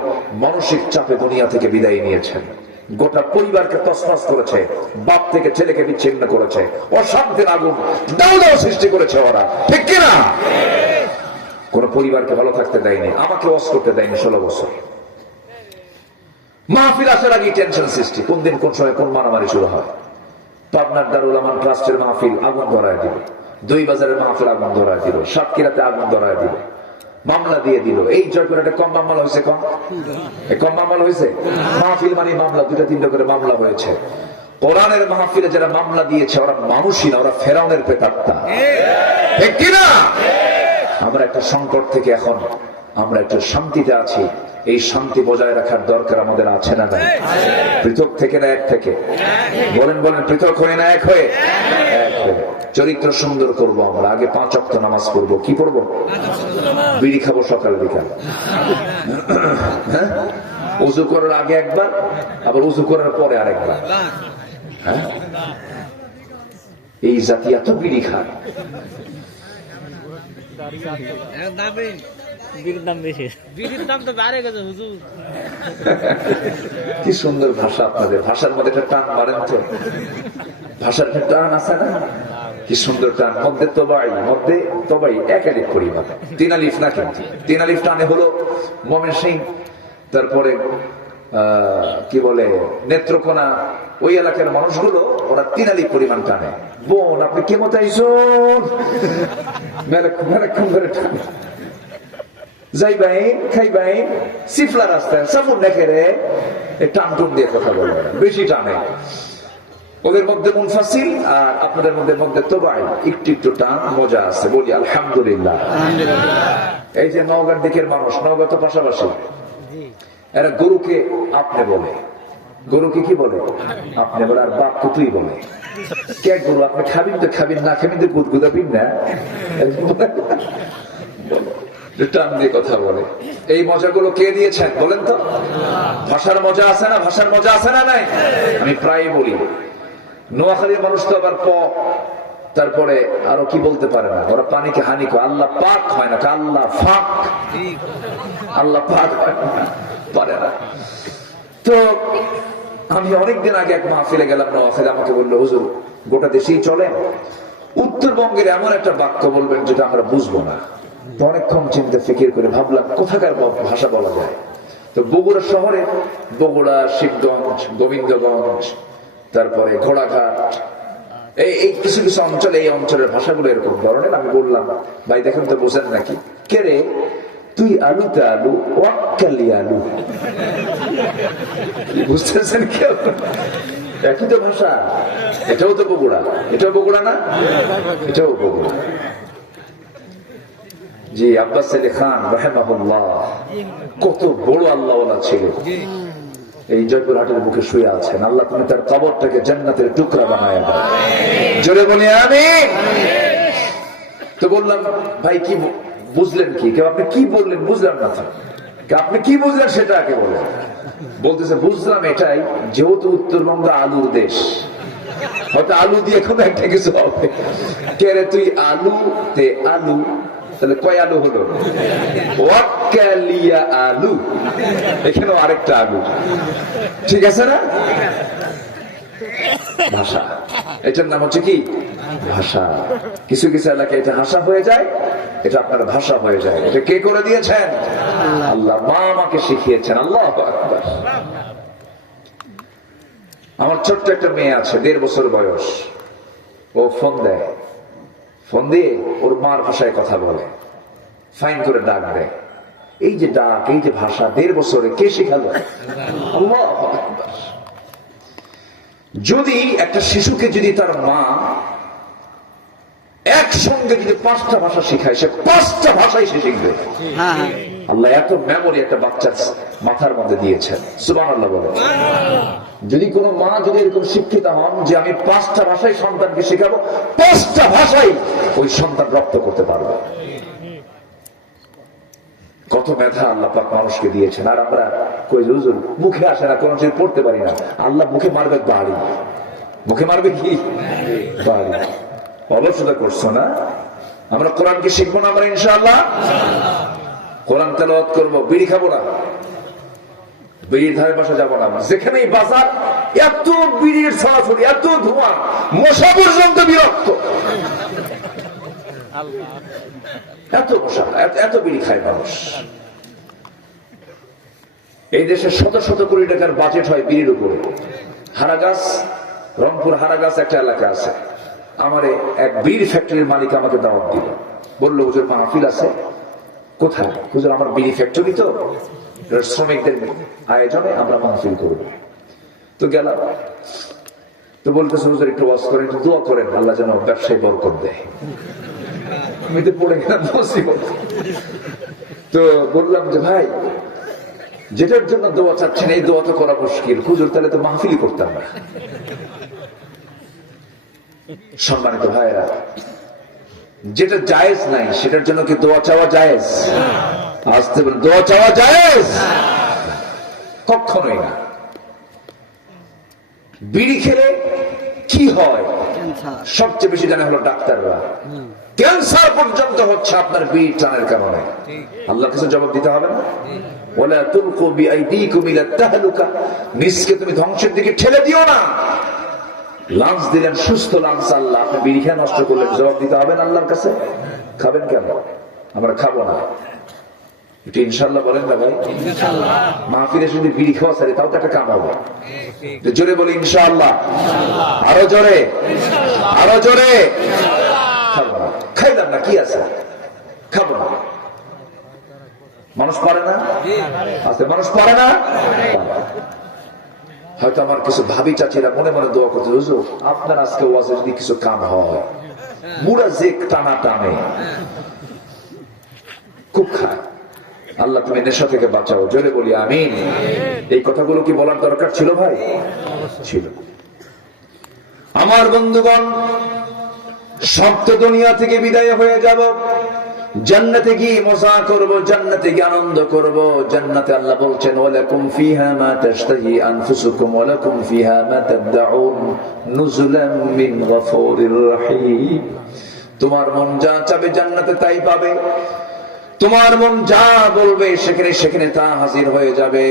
মানসিক চাপে দুনিয়া থেকে বিদায় নিয়েছেন। গোটা পরিবারকে তছনছ করেছে, বাপ থেকে ছেলেকে বিচ্ছিন্ন করেছে, অশান্তির আগুন দাও দাও সৃষ্টি করেছে ওরা, ঠিক কিনা? কোন পরিবারকে ভালো থাকতে দেয়নি, আমাকে ওয়াজ করতে দেয়নি 16 বছর। মাহফিল আসার আগে টেনশন সৃষ্টি, কোন দিন কোন সময় কোন মারামারি শুরু হয়। পাবনার দারুল আমান ট্রাস্টের মাহফিল আগুন ধরায় দিল, 2 বাজারের মাহফিল আগুন ধরায় দিল, সাতক্ষীরাতে আগুন ধরায় দিল, মামলা দিয়ে দিল। এই জয়পুরহাটে কম মামলা হয়েছে, কম মামলা হয়েছে। মাহফিল মানে মামলা, 2-3টা করে মামলা হয়েছে। কোরআনের মাহফিলে যারা মামলা দিয়েছে ওরা মানুষই না, ওরা ফেরাউনের প্রেতাত্মা, ঠিক কিনা? আমরা একটা সংকট থেকে এখন আমরা একটু শান্তিতে আছি। এই শান্তি বজায় রাখার দরকার আমাদের আছে না নাই? পৃথক থেকে না এক থেকে? বলেন বলেন, পৃথক হয়ে না এক হয়ে? এক হয়ে। চরিত্র সুন্দর করবো আমরা। আগে 5 ওয়াক্ত নামাজ পড়বো। কি পড়বো? বিড়ি খাবো সকাল বিকাল। হ্যাঁ, উযু করার আগে একবার, আবার উযু করার পরে আরেকবার। হ্যাঁ, এই জাতি এত বিড়ি খায়। কি সুন্দর ভাষা আপনাদের। ভাষার মধ্যে একটা টান মারেন তো, ভাষার একটা টান আছে না? কি সুন্দর টান। মধ্যে তবাই 1 আলিফ পরিমাণ, 3 আলিফ না, কিন্তু 3 আলিফ টানে হলো ময়মনসিংহ, তারপরে কি বলে নেত্রকোনা, ওই এলাকার মানুষগুলো ওরা 3 আলিফ পরিমাণ টানে। বোন আপনি কেমন আইসুন, যাইবাইন খাইবাইন সিফলা রাস্তায় সামুন দেখে রে টান টুন দিয়ে কথা বলবে না, বেশি টানে। ওদের মধ্যে মুনফাসিল আর আপনাদের মধ্যে তোবাই, একটু একটু টান মজা আছে। বলি আলহামদুলিল্লাহ। এই যে নওগাঁর দিকের মানুষ, নওগাঁ তো পাশাপাশি, এরা গরুকে আপনি বলে, গরুকে কি বলে আপনি বলে, আর বাপ কুতুই বলে। কে গরু আপনি খাবিন তো খাবিন, না খাবিন তো গুদগুদাবিন না, টান দিয়ে কথা বলে। এই মজাগুলো কে দিয়েছেন বলেন তো? ভাষার মজা আছে না? ভাষার মজা আছে না নাই? আমি প্রায় বলি নোয়াখালীর মানুষ তো আবার তারপরে আরো কি বলতে পারে না, ওরা পানিকে হানি করে, আল্লাহ পাক হয় না, আল্লাহ ফাক, আল্লাহ পাক পারে না। তো আমি অনেকদিন আগে এক মাহফিলে গেলাম নোয়াখালী, আমাকে বললো হুজুর গোটা দেশেই চলে, উত্তরবঙ্গের এমন একটা বাক্য বলবেন যেটা আমরা বুঝবো না। তো অনেকক্ষণ চিন্তা ফিকির করে ভাবলাম কোথাকার ভাষা বলা যায়। তো বগুড়া শহরে, বগুড়া, শিবগঞ্জ, গোবিন্দগঞ্জ, তারপরে ঘোড়াঘাট, এই কিছু কিছু অঞ্চলে, এই অঞ্চলের ভাষাগুলো এরকম ধরনের। আমি বললাম ভাই দেখেন তো বোঝেন নাকি? কে রে তুই আলুতে আলু, ওয়াক্কালি আলু, বুঝতেছেন কেউ? একই তো ভাষা। এটাও তো বগুড়া, এটাও বগুড়া না, এটাও বগুড়া। জি আব্বাস আলী খান রাহিমাহুল্লাহ কত বড় আল্লাহওয়ালা ছিল, এই জয়পুরহাটের বুকে শুয়ে আছেন। আল্লাহ তুমি তার কবরটাকে জান্নাতের টুকরা বানায় দাও, জোরে বলি আমিন। তো বললাম ভাই কি বুঝলেন কি? কেউ আপনি কি বললেন বুঝলাম না, আপনি কি বুঝলেন সেটা আগে বলেন। বলতেছে বুঝলাম এটাই, যেহেতু উত্তরবঙ্গ আলুর দেশ, হয়তো আলু দিয়ে কোনো একটা কিছু হবে। কে রে তুই আলুতে আলু, তাহলে কয় আলু হলো? ওয়াক্কালিয়া আলু, এখানেও আরেকটা আলু, ঠিক আছে না? ভাষা, এটার নাম হচ্ছে কি ভাষা। কিছু কিছু এলাকায় এটা ভাষা হয়ে যায়, এটা আপনার ভাষা হয়ে যায়। এটা কে করে দিয়েছেন? আল্লাহ। মা আমাকে শিখিয়েছেন। আল্লাহু আকবার। আমার ছোট্ট একটা মেয়ে আছে, 1.5 বছর বয়স। ও ফোন দেয়, ফোন দিয়ে ওর মার ভাষায় কথা বলে, ফাইন করে ডাক দেয়। এই যে ডাক, এই যে ভাষা, 1.5 বছরে কে শিখালো? আল্লাহু আকবার। যদি একটা শিশুকে যদি তার মা একসঙ্গে যদি 5টা ভাষা শিখায়, সে 5টা ভাষাই সে শিখবে। আল্লাহ এত মেমোরি একটা বাচ্চার মাথার মধ্যে দিয়েছেন, সুবহানাল্লাহ বলে। যদি কোনো মা যদি এরকম শিক্ষিত হন যে আমি 5টা ভাষাই সন্তানকে শেখাবো, 5টা ভাষাই ওই সন্তান রপ্ত করতে পারবে। কত মেধা আল্লাহ পাক মানুষকে দিয়েছেন। আর আমরা কই হুজুর মুখে আসে না, কোন কিছু পড়তে পারি না। আল্লাহ মুখে মারবে বাড়ি, মুখে মারবে কি বাড়ি। অলসতা করছো না? আমরা কোরআনকে শিখবো না? আমরা ইনশাআল্লাহ কোরআন তেলাওয়াত করবো, বিড়ি খাবো না, বিড়ির ধারে পাশে যাবো না। যেখানেই বাজার, এত বিড়ির ছড়াছড়ি, এত ধোঁয়া, মশা পর্যন্ত বিরক্ত, এত মশা, এত বিড়ি খায় মানুষ। এই দেশে শত শত কোটি টাকার বাজেট হয় বিড়ির উপরে। হারাগাছ, রংপুর হারাগাছ একটা এলাকা আছে। আমার এক বিড়ি ফ্যাক্টরির মালিক আমাকে দাওয়াত দিল, বললো হুজুর মাহফিল আছে। কোথায়? হুজুর আমার বিড়ি ফ্যাক্টরি, তো শ্রমিকদের আয়োজনে আমরা মাহফিল করব। তো গেলাম, তো বলতেছে হুজুর একটু ওয়াজ করেন, একটু দোয়া করেন আল্লাহ যেন ব্যবসায় বরকত দেয়। আমি তো পড়ে গেলাম মুসিবত। তো বললাম যে ভাই যেটার জন্য দোয়া চাচ্ছেন এই দোয়া তো করা মুশকিল। হুজুর তাহলে তো মাহফিলই করতাম না। সম্মানিত ভাইরা, যেটা জায়েজ নাই সেটার জন্য কি দোয়া চাওয়া জায়েজ? আসতে বলেন, দোয়া চাওয়া জায়েজ? কখনোই না। বিড়ি খেলে কি হয় সবচেয়ে বেশি জানা হলো ডাক্তাররা। ক্যান্সার পর্যন্ত হচ্ছে আপনার বিড়ি টানের কারণে। আল্লাহ কিছু জবাব দিতে হবে না? ওয়ালা তুলকু বিআইদিকুম ইলা তাহলুকা, নিজকে তুমি ধ্বংসের দিকে ঠেলে দিও না। লাঞ্চ দিলেন, সুস্থ লাঞ্চ আল্লাহ, আপনি বিড়ি খেয়ে নষ্ট করলেন, জবাব দিতে হবে না আল্লাহর কাছে? খাবেন কেন? আমরা খাবো না। এটা ইনশাআল্লাহ বলেন না ভাই? ইনশাআল্লাহ। মাহফিলে যদি বিড়ি খাওয়া ছাড়ি তাও তো একটা কাম হবে। জোরে বলি ইনশাআল্লাহ, আরো জোরে, আরো জোরে। খাবো না, খাইলাম না, কি আছে? খাবো না। মানুষ পারে না? আচ্ছা, মানুষ পারে না? হয়তো আমার কিছু ভাবি চাচিরা মনে মনে দোয়া করতে, হুজুর আপনার আজকে ওয়াজে যদি কিছু কাম হয়, বুড়া যে টানা টানে খুব খায়, আল্লাহ তুমি নেশা থেকে বাঁচাও, জোরে বলি আমিন। এই কথাগুলো কি বলার দরকার ছিল ভাই? ছিল। আমার বন্ধুগণ, সপ্ত দুনিয়া থেকে বিদায় হয়ে যাব, জান্নাতে গিয়ে মজা করব, জান্নাতে গিয়ে আনন্দ করব। জান্নাতে আল্লাহ বলছেন, ওয়ালাকুম ফিহা মা তাশতাহি আনফুসুকুম ওয়ালাকুম ফিহা মা তাদউন নুজুলাম মিন গফুরির রহিম। তোমার মন যা চাবে জান্নাতে তাই পাবে, তোমার মন যা বলবে সেখানে সেখানে তা হাজির হয়ে যাবে।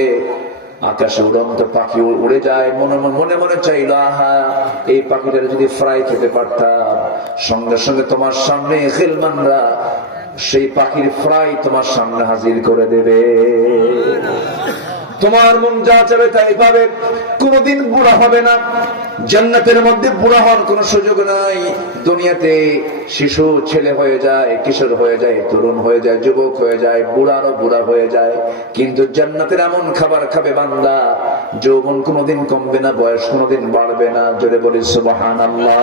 আকাশে উড়ন্ত পাখি উড়ে যায়, মনে মনে চাইল, আহা এই পাখিটার যদি ফ্রাই খেতে পারতাম। সঙ্গে সঙ্গে তোমার সামনে খিলমানরা সেই পাখির ফ্রাই তোমার সামনে হাজির করে দেবে। তোমার মন যা চাবে তাই পাবে, কোনদিন বুড়া হবে না। জান্নাতের মধ্যে বুড়া হওয়ার কোন সুযোগ নাই। দুনিয়াতে শিশু ছেলে হয়ে যায়, কিশোর হয়ে যায়, তরুণ হয়ে যায়, যুবক হয়ে যায়, বুড়ারও বুড়া হয়ে যায়। কিন্তু জান্নাতের এমন খাবার খাবে বান্দা, যৌবন কোনদিন কমবে না, বয়স কোনদিন বাড়বে না। জোরে বলি সুবহানাল্লাহ।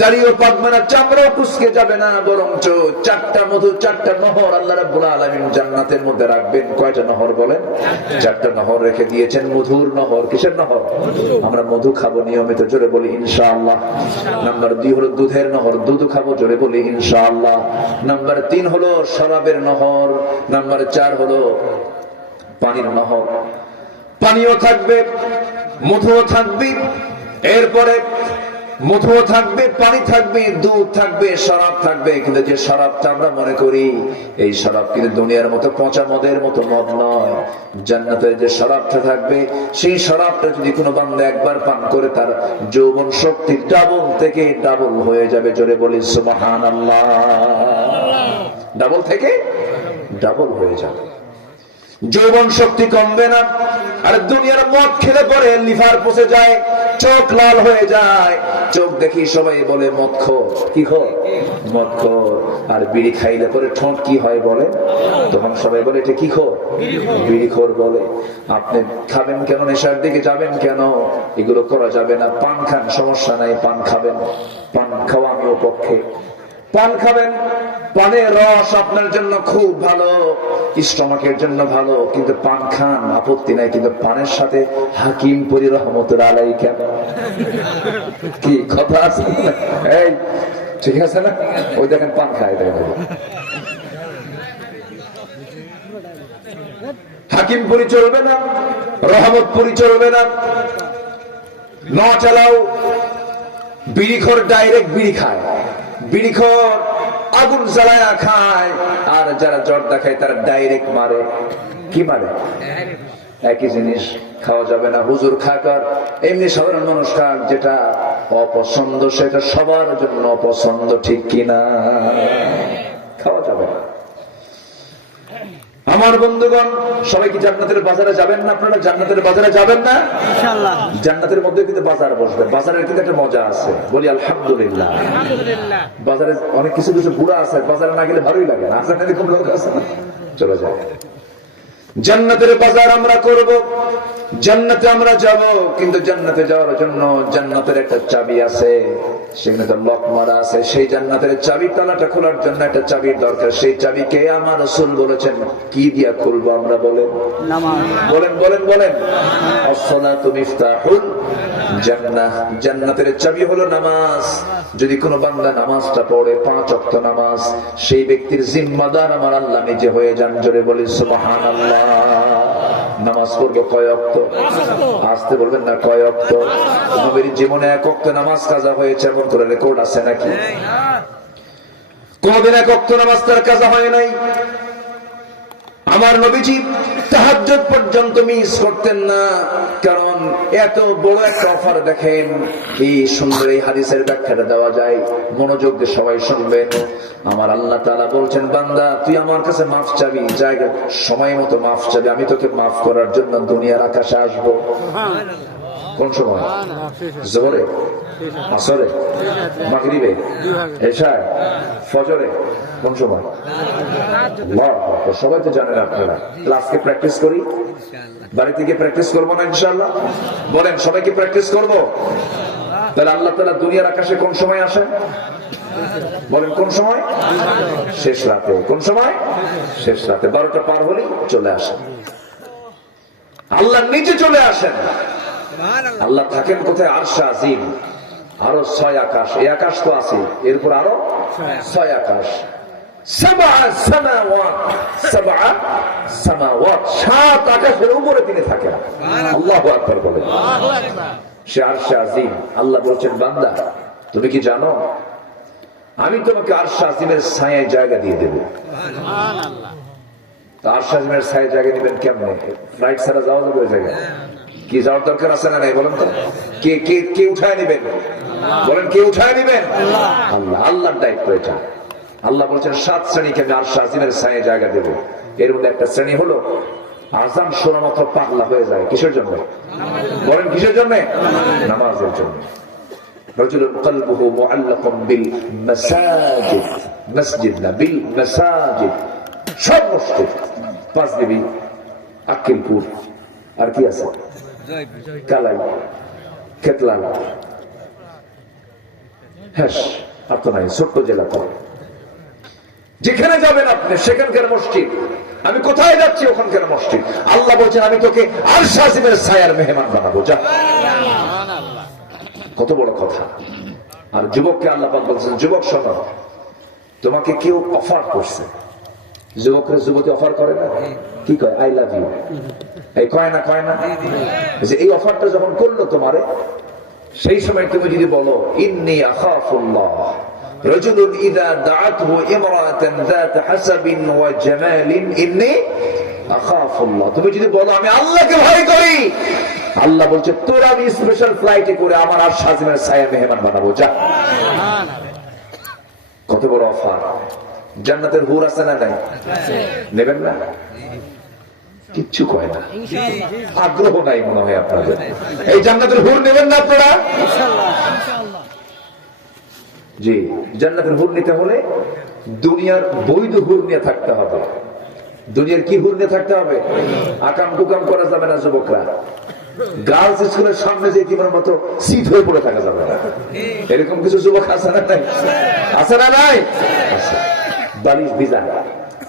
দাড়িও পাকবে না, চামড়াও কুচকে যাবে না, বরঞ্চ চারটা মধু, চারটা নহর আল্লাহ রাব্বুল আলামিন জান্নাতের মধ্যে রাখবেন। কয়টা নহর বলেন? চারটা নহর রেখে দিয়েছেন। মধুর নহর। কিসের নহর? আমরা মধু খাবো নিয়মিত, জোরে বলি ইনশাআল্লাহ। নাম্বার 2 হলো দুধের নহর, দুধ খাবো, জোরে বলি ইনশাআল্লাহ। নাম্বার 3 হলো শরাবের নহর। নাম্বার 4 হলো পানির নহর। পানিও থাকবে, মধুও থাকবে, এরপরে মধুও থাকবে, পানি থাকবে, দুধ থাকবে, শরাব থাকবে। কিন্তু যে শরাবটা আমরা মনে করি, এই শরাব কিন্তু দুনিয়ার মতো পচা মদের মতো মদ নয়। জান্নাতের যে শরাবটা থাকবে, সেই শরাবটা যদি কোনো বান্দা একবার পান করে, তার যৌবন শক্তি ডাবল থেকে ডাবল হয়ে যাবে। জোরে বলি সুবহানাল্লাহ। ডাবল থেকে ডাবল হয়ে যাবে, যৌবন শক্তি কমবে না। আর দুনিয়ার মদ খেলে পরে লিভার পচে যায়, চোখ লাল হয়ে যায়, চোখ দেখি সবাই বলে মদ খোর। কি খোর? মদ খোর। আর বিড়ি খাইলে পরে ঠোঁট কি হয় বলে? তখন সবাই বলে এটা কি খোর? বিড়ি খোর বলে। আপনি খাবেন কেন? নেশার দিকে যাবেন কেন? এগুলো করা যাবে না। পান খান, সমস্যা নাই, পান খাবেন, পান খাওয়া আমিও পক্ষে। পান খাবেন, পানের রস আপনার জন্য খুব ভালো, স্টমাকের জন্য ভালো, কিন্তু পান খান, আপত্তি নাই। কিন্তু পানের সাথে হাকিম পরি রহমতুল্লাহ আলাইহি কেন? কি কথা আছে? এই ঠিক আছে না? ওই দেখেন পান খায়, দেখেন হাকিম পুরি চলবে না, রহমত পুরি চলবে না। ন চালাও। বিড়িখোর ডাইরেক্ট বিড়ি খায়, বিড়িখোর আগুন জ্বালায় খায়, আর যারা জর্দা খায় তারা ডাইরেক্ট মারে। কি মারে? একই জিনিস, খাওয়া যাবে না। হুজুর খাক আর এমনি সাধারণ মানুষ খাক, যেটা অপছন্দ সেটা সবার জন্য অপছন্দ, ঠিক কিনা? খাওয়া যাবে না। আমার বন্ধুগণ, সবাই কি জান্নাতের বাজারে যাবেন না? আপনারা জান্নাতের বাজারে যাবেন না? ইনশাআল্লাহ। জান্নাতের মধ্যে কিন্তু বাজার বসবে, বাজারের কিন্তু একটা মজা আছে, বলি আলহামদুলিল্লাহ। বাজারে অনেক কিছু কিছু বুড়া আছে, বাজারে না গেলে ভালোই লাগে না। আপনার এরকম লোক আছে না? চলে যায়। জান্নাতের বাজার আমরা করব, জান্নাতে আমরা যাব, কিন্তু জান্নাতে যাওয়ার জন্য জান্নাতের একটা চাবি আছে, সেখানে তো লক মারা আছে। সেই জান্নাতের চাবি তালাটা খোলার জন্য একটা চাবির দরকার। সেই চাবিকে আমার রাসূল বলেছেন, কি দিয়া খুলবো আমরা? বলেন, বলেন বলেন বলেন। আসসালাতু মিফতাহুল জান্নাহ। জান্নাতের চাবি হলো নামাজ। যদি কোনো বান্দা নামাজটা পড়ে, 5 ওয়াক্ত নামাজ, সেই ব্যক্তির জিম্মাদার আমার আল্লাহ নিজে হয়ে যান। জোরে বলি সুবহানাল্লাহ। নামাজ পড়বো কয় ওয়াক্ত? আসতে বলবেন না, কয় ওয়াক্ত? নবীর জীবনে 1 ওয়াক্ত নামাজ কাজা হয়েছে এমন করে রেকর্ড আছে নাকি? কোনদিন 1 ওয়াক্ত নামাজ তার কাজা হয় নাই। আমার নবীজি তাহাজ্জুদ পর্যন্ত মিস করতেন না, কারণ এত বড় একটা অফার। দেখেন কি সুন্দর এই হাদিসের ব্যাখ্যাটা দেওয়া যায়, মনোযোগ দিয়ে সবাই শুনবেন। আমার আল্লাহ তাআলা বলছেন, বান্দা তুই আমার কাছে মাফ চাবি, জায়গা সময় মতো মাফ চাবি, আমি তোকে মাফ করার জন্য দুনিয়ার আকাশে আসবো। কোন সময়? জোহরে, আসরে, মাগরিবে, এশায়, ফজরে? কোন সময়? সবাই তো জানেন আপনারা। ক্লাসকে প্র্যাকটিস করি, বাড়ি থেকে প্র্যাকটিস করবো না ইনশাআল্লাহ? বলেন সবাইকে প্র্যাকটিস করবো। তাহলে আল্লাহ তাআলা দুনিয়ার আকাশে কোন সময় আসেন? বলেন কোন সময়? শেষ রাতে। কোন সময়? শেষ রাতে। 12টা পার হলেই চলে আসেন, আল্লাহ নিচে চলে আসেন। আল্লাহ থাকেন কোথায়? আরশে আজিম। আরো 6 আকাশ, এই আকাশ তো আছে, এরপর আরো 6 আকাশ। 7 আকাশের উপরে তিনি থাকেন। আল্লাহু আকবার বলেন। সে আরশে আজিম। আল্লাহ বলছেন, বান্দা তুমি কি জানো আমি তোমাকে আরশে আজিমের ছায়ায় জায়গা দিয়ে দেব। আরশে আজিমের ছায়ায় জায়গা দিবেন কেমনে? ফ্লাইট ছাড়া যাওয়া যাবে ওই জায়গায়? কি যাওয়ার দরকার আছে না নাই বলেন তো? কে কে কে উঠায় নেবেন? বলেন কে উঠায় নেবেন? আল্লাহ। আল্লাহর দায়িত্ব এটা। আল্লাহ বলছেন 7 শ্রেণীকে আমি আরশে আজিমের ছায়ায় জায়গা দেব। এর মধ্যে একটা শ্রেণী হলো আযান শোনা মাত্র পাগলা হয়ে যায়। কিসের জন্য? বলেন কিসের জন্য? নামাজের জন্য। রাজুলুন কলবুহু মুআল্লাকুম বিল মাসাজিদ, মসজিদ না, বিল মাসাজিদ। সব মসজিদ, পাঁচদেবী, আক্কেলপুর, আর কি আছে, কালাই, খেতলাল, হ্যাঁ আর তো নাই, ছোট্ট জেলা। যেখানে যাবেন আপনি সেখানকার মসজিদ। আমি কোথায় যাচ্ছি ওখানকার মসজিদ। আল্লাহ বলছেন আমি তোকে আরশে আজিমের ছায়ার মেহমান বানাবো। যা, কত বড় কথা। আর যুবককে আল্লাহ পাক বলছেন, যুবক শোনো, তোমাকে কেউ অফার করছে। যুবকরা যুবতী অফার করে না? কি কয়? I love you. এই কয় না, কয় না? যে এই অফারটা যখন করলো তোমারে, সেই সময় তুমি যদি বলো ইন্নী আখাফুল্লাহ, রাজুলুন ইযা দাআতহু ইমরাআতান যাত হাসাবিন ওয়া জামালিন ইন্নী আখাফুল্লাহ, তুমি যদি বলো আমি আল্লাহকে ভয় করি, আল্লাহ বলছে তোর আমি স্পেশাল ফ্লাইটে করে আমার আরশে আজিমের ছায়া মেহমান বানাবো। যা, কত বড় অফার। জান্নাতের হুর আছে না নাই? নেবেন না? কিচ্ছু কয় না, আগ্রহ নাই মনে হয় আপনাদের। এই জান্নাতের হুর নেবেন না আপনারা? জি, জান্নাতের হুর নিতে হলে দুনিয়ার বৈধ হুর নিয়ে থাকতে হবে। দুনিয়ার কি হুর নিয়ে থাকতে হবে? আকাম কুকাম করা যাবে না যুবকরা। গার্লস স্কুলের সামনে যে তোমার মতো সিট হয়ে পড়ে থাকা যাবে না। এরকম কিছু যুবক আছে না নাই? আছে না নাই? বালিশ ভিজা,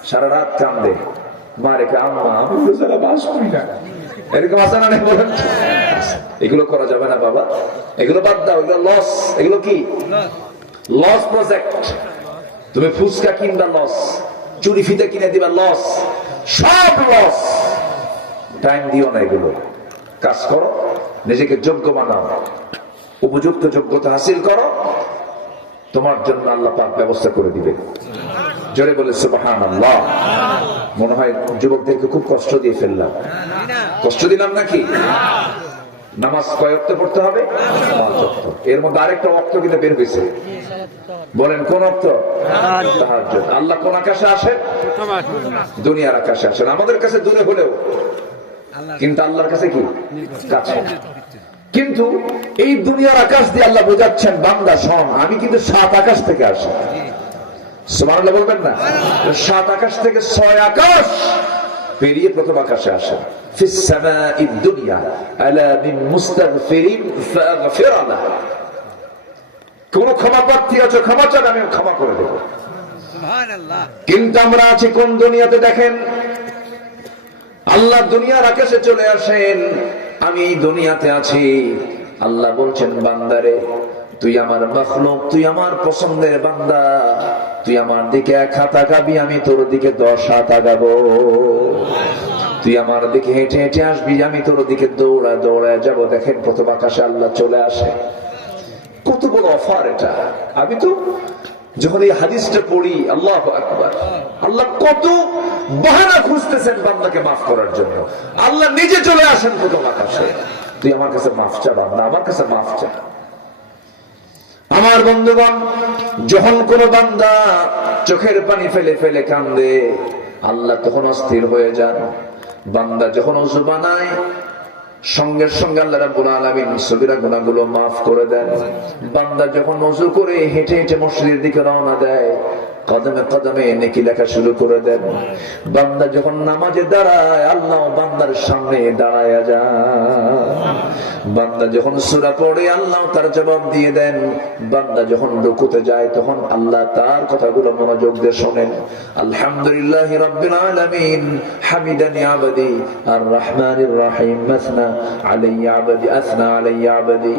সারা রাত কান্দে, মা রেখে আম্মা আমি রোজারা বাস করি না। এরকম আছে না নাই বলেন? এগুলো করা যাবে না বাবা, এগুলো বাদ দাও। এগুলো লস। এগুলো কি লস প্রজেক্ট? তুমি ফুচকা কিনবা লস, চুরি ফিতে কিনে দিবা লস, সব লস। টাইম দিও না। এগুলো কাজ করো, নিজেকে যোগ্য বানাও, উপযুক্ত যোগ্যতা হাসিল করো, তোমার জন্য আল্লাহ পাক ব্যবস্থা করে দিবে। জোরে বলে সুবহানাল্লাহ। মনে হয় যুবকদেরকে খুব কষ্ট দিয়ে ফেললাম। কষ্ট দিলাম নাকি? নামাজ কয় ওয়াক্ত পড়তে হবে? 5 ওয়াক্ত। এর মধ্যে আরেকটা ওয়াক্ত কিন্তু বের হয়েছে। বলেন কোন ওয়াক্ত? তাহাজ্জুদ। আল্লাহ কোন আকাশে আসেন? দুনিয়ার আকাশে আসেন। আমাদের কাছে দূরে হলেও কিন্তু আল্লাহর কাছে কি কাছে। কিন্তু এই দুনিয়ার আকাশ দিয়ে আল্লাহ বোঝাচ্ছেন, বান্দা শোন, আমি কিন্তু 7 আকাশ থেকে আসি। সুবহানাল্লাহ বলবেন না? 7 আকাশ থেকে 6 আকাশ পেরিয়ে প্রথম আকাশে আসে। ফিস সামাঈদ দুনিয়া আলা মিন মুস্তাগফিরিন ফাগফির লাহু, কোন ক্ষমা প্রার্থী আছে ক্ষমা চান, আমি ক্ষমা করে দেব। সুবহানাল্লাহ। কিন্তু আমরা আছি কোন দুনিয়াতে? দেখেন, আল্লাহ দুনিয়ার আকাশে চলে আসেন, আমি এই দুনিয়াতে আছি। আল্লাহ বলছেন, বান্দারে তুই আমার মাখলুক, তুই আমার পছন্দের বান্দা, তুই আমার দিকে 1 হাত আগাবি, আমি তোর দিকে 10 হাত আগাবো। তুই আমার দিকে হেঁটে হেঁটে আসবি, আমি তোর দিকে দৌড়া দৌড়ায় যাব। দেখেন প্রথম আকাশে আল্লাহ চলে আসে। কত বড় অফার এটা! আমি তো যখন এই হাদিসটা পড়ি, আল্লাহু আকবার, আল্লাহ কত বাহানা খুঁজতেছেন বান্দাকে মাফ করার জন্য। আল্লাহ নিজে চলে আসেন প্রথম আকাশে। তুই আমার কাছে মাফ চা বান্দা, আমার কাছে মাফ চা। আমার বন্ধুগণ, যখন কোন বান্দা চোখের পানি ফেলে ফেলে কান্দে, আল্লাহ তখন অস্থির হয়ে যান। বান্দা যখন ওযু বানায়, সঙ্গে সঙ্গে আল্লাহ রাব্বুল আলামিন সগীরা গুনাহগুলো মাফ করে দেন। বান্দা যখন ওযু করে হেঁটে হেঁটে মসজিদের দিকে রওনা দেয়, কদমে কদমে নেকি লেখা শুরু করে দেন। বান্দা যখন নামাজে দাঁড়ায় আল্লাহ বান্দার সামনে দাঁড়ায় যায়। বান্দা যখন সূরা পড়ে আল্লাহ তার জবাব দিয়ে দেন। বান্দা যখন রুকুতে যায় তখন আল্লাহ তার কথাগুলো মনোযোগ দিয়ে শোনেন। আলহামদুলিল্লাহি রাব্বিল আলামিন হামিদানি আবদি আর রহমানির রহিম মাসনা আলাইয়া আবদি আসনা আলাইয়া আবদি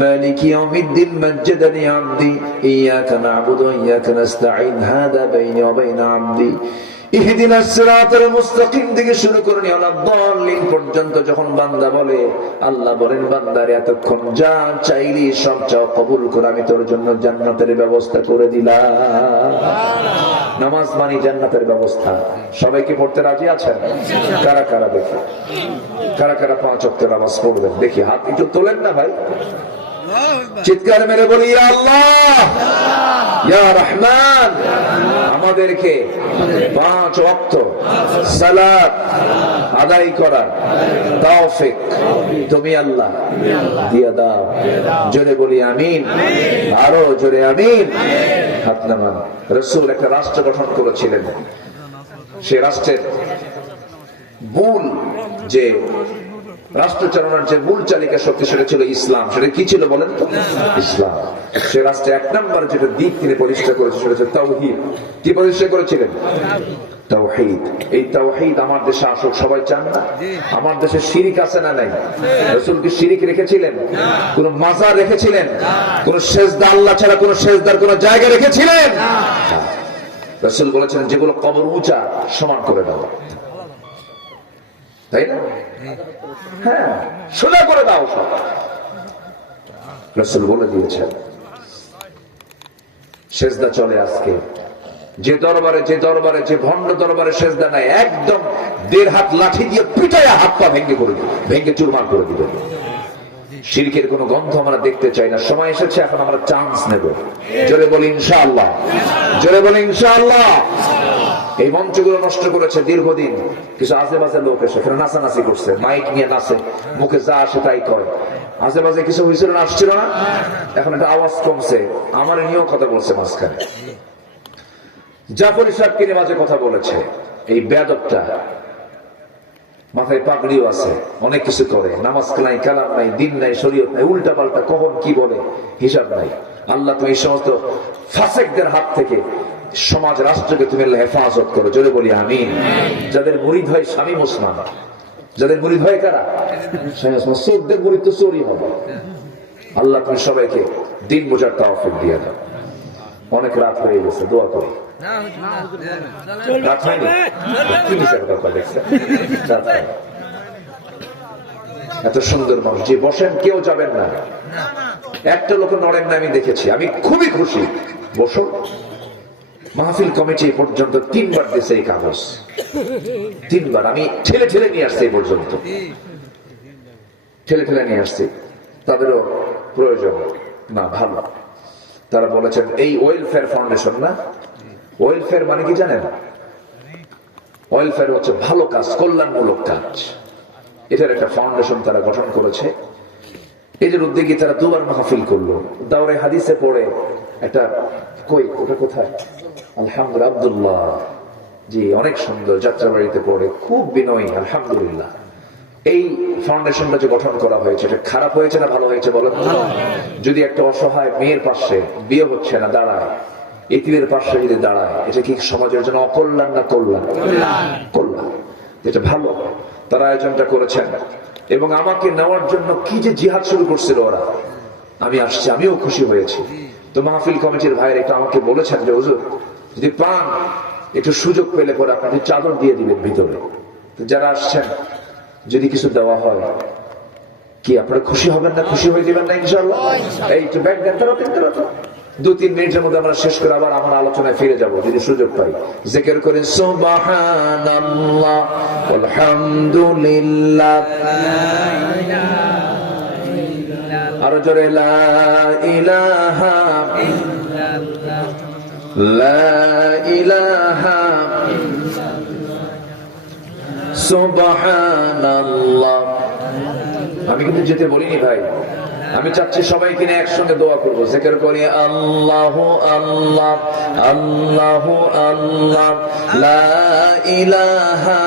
মালিকি ইয়াউমিদ্দিন মাজ্জাদানি আবদি ইয়াকা না'বুদু ওয়া ইয়াকা নাস্তাঈন হাদা বাইনি ওয়া বাইনা আবদি ইহদিনাস সিরাতাল মুস্তাকিম থেকে শুরু করে নিয়ে আলাদ-দাল্লিন পর্যন্ত যখন বান্দা বলে আল্লাহ বলেন বান্দারে এতক্ষণ যা চাইলি সব চাও কবুল করে আমি তোর জন্য জান্নাতের ব্যবস্থা করে দিলাম। নামাজ মানে জান্নাতের ব্যবস্থা। সবাইকে পড়তে রাজি আছেন? কারা কারা দেখি, কারা কারা 5 ওয়াক্তের নামাজ পড়বেন দেখি, হাত একটু তোলেন না ভাই, চিৎকার মেরে বলি ইয়া আল্লাহ ইয়া রহমান। আমাদেরকে 5 ওয়াক্ত সালাত আদায় করার তৌফিক তুমি আল্লাহ দিয়ে দাও। জোরে বলি আমিন, আরো জোরে আমিন। হাত নামান। রাসূল একটা রাষ্ট্র গঠন করেছিলেন, সে রাষ্ট্রের মূল যে রাষ্ট্র চালানোর যে মূল চালিকা শক্তি সেটা ছিল ইসলাম। সেটা কি ছিল বলেন তো? ইসলাম। সে রাষ্ট্রে 1 নম্বর যেটা দিক তিনি প্রতিষ্ঠা করেছেন সেটা হচ্ছে তাওহীদ। কি প্রতিষ্ঠা করেছিলেন? তাওহীদ। এই তাওহীদ আমার দেশে আসুক সবাই চান না? আমার দেশে শিরিক আছে না নাই? রাসূল কি শিরিক রেখেছিলেন? কোন মাজার রেখেছিলেন? কোন সেজদা আল্লাহ ছাড়া কোন সেজদার কোন জায়গা রেখেছিলেন? রাসূল বলেছেন যেগুলো কবর উঁচা সমান করে দাও, তাই না? হ্যাঁ, সোজা করে দাও সব। রাসূল বলে দিয়েছেন সেজদা চলে আজকে যে দরবারে যে ভণ্ড দরবারে সেজদা নাই একদম 1.5 হাত লাঠি দিয়ে পিটায়া হাত পা ভেঙে চুরমার করে দিবে। শিরকের কোন গন্ধ আমরা দেখতে চাই না। সময় এসেছে এখন আমরা চান্স নেব। জোরে বলি ইনশাআল্লাহ, জোরে বলি ইনশাআল্লাহ। এই মঞ্চগুলো নষ্ট করেছে দীর্ঘদিন কিছু আজেবাজে লোক এসে এখানে নাচানাচি করছে, মাইক নিয়ে নাচে, মুখে যা আসে তাই কয়। আজেবাজে কিছু হয়েছিল না, আসছিল না? এখন একটা আওয়াজ কমছে, আমার নিয়েও কথা বলছে মাঝখানে। জাফরি সাহেবকে নিয়ে মাঝে কথা বলেছে। এই বেয়াদবটা মাথায় পাগড়িও আছে, অনেক কিছু করে, নামাজ নাই, কালাম নাই, দিন নাই, শরীয়ত নাই, উল্টা পাল্টা কখন কি বলে হিসাব নাই। আল্লাহ তুমি এই সমস্ত ফাসেকদের হাত থেকে সমাজ রাষ্ট্রকে তুমি হেফাজত করো। জোরে বলি আমিন। যাদের মুরিদ হয় শামীম ওসমান, যাদের মুরিদ হয় কারা? চোরদের মুরিদ তো চোরই হবে। আল্লাহ তুমি সবাইকে দিন বোঝার তৌফিক দিয়ে দাও। অনেক রাত হয়ে গেছে, দোয়া করি। রাত হয়নি? এত সুন্দর মানুষ যে বসেন কেউ যাবেন না, একটা লোক নড়েন না আমি দেখেছি, আমি খুবই খুশি। বসো। মাহফিল কমিটি পর্যন্ত 3 বার দিয়েছে এই কাগজ, 3 বার। আমি ঠেলে ঠেলে নিয়ে আসছি, এই পর্যন্ত ঠেলে ঠেলে নিয়ে আসছি। তাদেরও প্রয়োজন না, ভালো। তারা বলেছেন এই ওয়েলফেয়ার ফাউন্ডেশন না, ওয়েলফেয়ার মানে কি জানেন? ওয়েলফেয়ার হচ্ছে ভালো কাজ, কল্যাণমূলক কাজ। এটার একটা ফাউন্ডেশন তারা গঠন করেছে। এদের উদ্যোগে তারা 2 বার মাহফিল করলো। দাওরে হাদিসে পড়ে একটা ওটা কোথায়? আলহামদুলিল্লাহ, আব্দুল্লাহ জি, অনেক সুন্দর। যাত্রাবাড়িতে পড়ে, খুব বিনয়ী। আলহামদুলিল্লাহ। এই ফাউন্ডেশনটা যে গঠন করা হয়েছে এটা খারাপ হয়েছে না ভালো হয়েছে বলেন? যদি একটা অসহায় মেয়ের পাশে বিয়ে হচ্ছে না দাঁড়ায়, এতিমের পাশে যদি দাঁড়ায়, এটা কি সমাজের জন্য অকল্যাণ না কল্যাণ? কল্যাণ। এটা ভালো। তারা আয়োজনটা করেছেন এবং আমাকে নেওয়ার জন্য কি যে জিহাদ শুরু করছিল ওরা। আমি আসছি, আমিও খুশি হয়েছি। তো মাহফিল কমিটির ভাইয়ের একটু আমাকে বলেছেন যে হুজুর যদি পান একটু সুযোগ পেলে পরে আপনাকে চাদর দিয়ে দিবেন ভিতরে। যারা আসছেন যদি কিছু দেওয়া হয় কি আপনারা খুশি হবেন না? খুশি হয়ে দিবেন না ইনশাআল্লাহ? এই তো ব্যাগ দেন, তারা 2-3 মিনিটের মধ্যে আমরা শেষ করে আবার আমার আলোচনায় ফিরে যাব যদি সুযোগ পাই। জিকির করেন সুবহানাল্লাহ আলহামদুলিল্লাহ, আরো জোরে লা ইলাহা ইল্লাল্লাহ, লা ইলাহা সুবহানাল্লাহ। আমি কিন্তু যেতে বলিনি ভাই, আমি চাচ্ছি সবাইকে নিয়ে একসঙ্গে দোয়া করবো, জিকির করি আল্লাহু আল্লাহ আল্লাহু আল্লাহ লা ইলাহা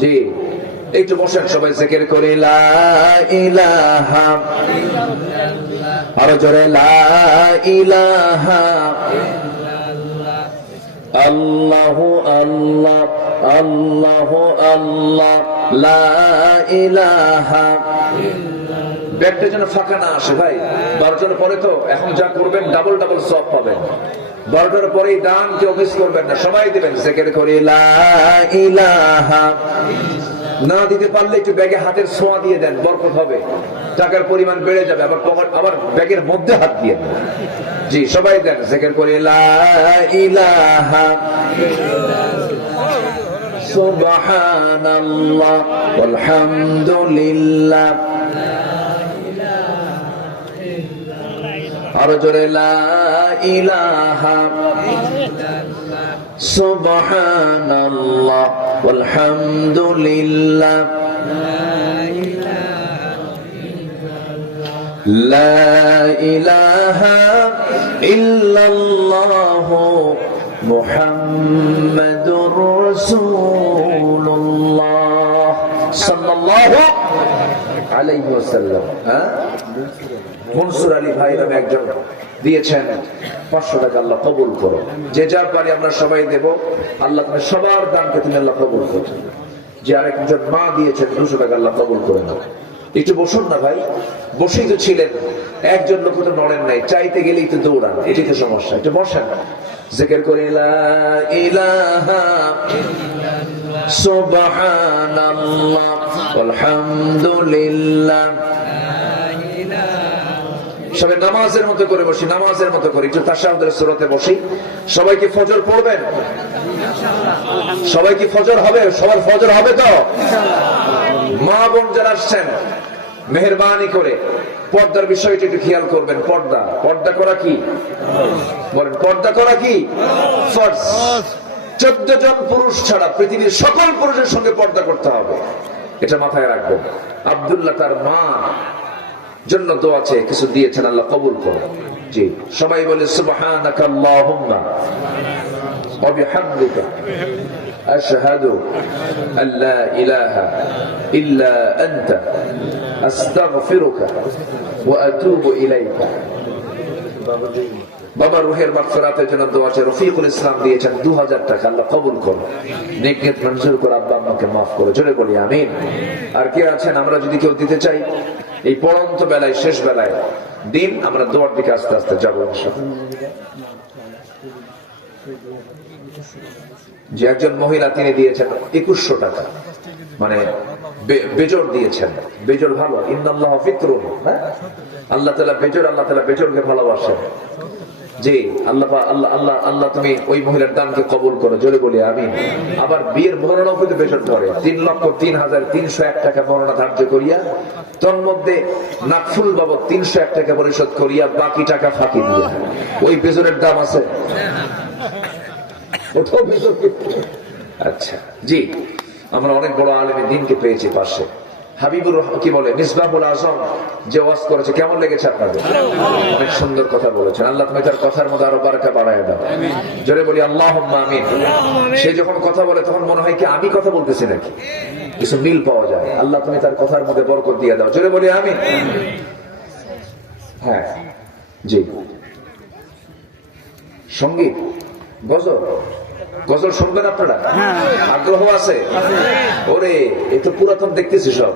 জি একটু বসেন সবাই, জিকির করি লা ইলাহা, আরো জোরে লা ইলাহা আল্লাহু আল্লাহ আল্লাহু আল্লাহ লা ইলাহা। ব্যাগটা যেন ফাঁকা না আসে ভাই, 12টার পরে তো এখন যা করবেন ডাবল ডাবল সওয়াব পাবেন। 12টার পরেই দান কেউ মিস করবেন না, সবাই দিবেন। জিকির করি লা ইলাহা, না দিতে পারলে একটু ব্যাগে হাতের ছোঁয়া দিয়ে দেন, বরকত হবে, টাকার পরিমাণ বেড়ে যাবে। আবার ব্যাগের মধ্যে হাত দিয়ে দেন। জি সবাই দেন, জিকির করি লা ইলাহা সুবহানাল্লাহ আলহামদুলিল্লাহ, আরো জোরে লা ইলাহা সুবহানাল্লাহ আলহামদুলিল্লাহ লা ইলাহা ইল্লাল্লাহ মুহাম্মাদুর রাসূলুল্লাহ সাল্লাল্লাহু আলাইহি ওয়াসাল্লাম। মনসুর আলী ভাই নামে একজন দিয়েছেন 500 টাকা, আল্লাহ কবুল করো। যে যার পারি আমরা সবাই দেব, আল্লাহ তুমি সবার দানকে তুমি আল্লাহ কবুল করো। যে আরেকজন মা দিয়েছেন 200 টাকা, আল্লাহ কবুল করে নাও। একটু বসুন না ভাই, বসেই তো ছিলেন, একজন লোক তো নড়েন নাই, চাইতে গেলেই তো দৌড়ান, এটাই তো সমস্যা। একটু বসেন, জিকির করে লা ইলাহা সুবহানাল্লাহ আলহামদুলিল্লাহ। সবাই নামাজের মতো করে বসি, নামাজের মতো করে একটু তাশাহুদের সূরাতে বসি। সবাই কি ফজর পড়বেন? সবাই কি ফজর হবে? সবার ফজর হবে তো? মা বোন যারা আসছেন মেহেরবানি করে পর্দার বিষয়টি একটু খেয়াল করবেন। পর্দা করা কি বলেন? পর্দা করা কি ফরজ। 14 জন পুরুষ ছাড়া পৃথিবীর সকল পুরুষের সঙ্গে পর্দা করতে হবে, এটা মাথায় রাখবেন। আব্দুল্লাহ তার মা জন্য দোয়া চেয়ে কিছু দিয়েছেন, আল্লাহ কবুল করুন। জি সবাই বলে সুবহানাকা আল্লাহুম্মা ওয়া বিহামদিকা আশহাদু আল্লা ইলাহা ইল্লা আনতা আস্তাগফিরুকা ওয়া আতুবু ইলাইকা। বাবা রুহের মাগফিরাতের জন্য দোয়া চেয়ে রফিকুল ইসলাম দিয়েছেন 2000 টাকা, আল্লাহ কবুল করুন, নেক নিয়ত মঞ্জুর করে আব্বা আম্মাকে মাফ করে, জোরে বলি আমিন। আর কে আছেন আমরা যদি কেউ দিতে চাই এই পড়ন্ত বেলায়, শেষ বেলায় দিন, আমরা দোয়ার দিকে আস্তে আস্তে যাবো ইনশাআল্লাহ। যে একজন মহিলা তিনি দিয়েছেন 2100 টাকা, মানে বেজর দিয়েছেন। বেজর ভালো, ইন্নাল্লাহু ফিতরুন, আল্লাহ তাআলা বেজর, আল্লাহ তাআলা বেজরকে ভালোবাসেন। জি আল্লাহ আল্লাহ আল্লাহ আল্লাহ তুমি ওই মহিলার দানকে কবুল করো, জোরে বলি আমিন। আবার বিয়ের মহরণা কিন্তু বেজর ধরে 3,03,301 টাকা মহরণা ধার্য করিয়া, তোর মধ্যে নাকফুল বাবদ 301 টাকা পরিশোধ করিয়া বাকি টাকা ফাঁকি দিয়া, ওই বেজরের দাম আছে। আচ্ছা জি, আমরা অনেক বড় আলেমে দিনকে পেয়েছি পাশে। হাবিবুর কি বলে মিসবাহুল আজম যে ওয়াজ করেছে, কেমন লেগেছে আপনাদের? অনেক সুন্দর কথা বলেছেন, আল্লাহ তুমি তার কথার মধ্যে আরো বারাকা বাড়ায় দাও, জোরে বলি আল্লাহুম্মা আমিন। সে যখন কথা বলে তখন মনে হয় কি আমি কথা বলতেছি নাকি, কিছু মিল পাওয়া যায়। আল্লাহ তুমি তার কথার মধ্যে বরকত দিয়ে দাও, জোরে বলি আমিন। হ্যাঁ জি, সঙ্গীত গজল শুনবেন আপনারা? আগ্রহ আছে? ওরে এ তো পুরাতন দেখতেছি সব।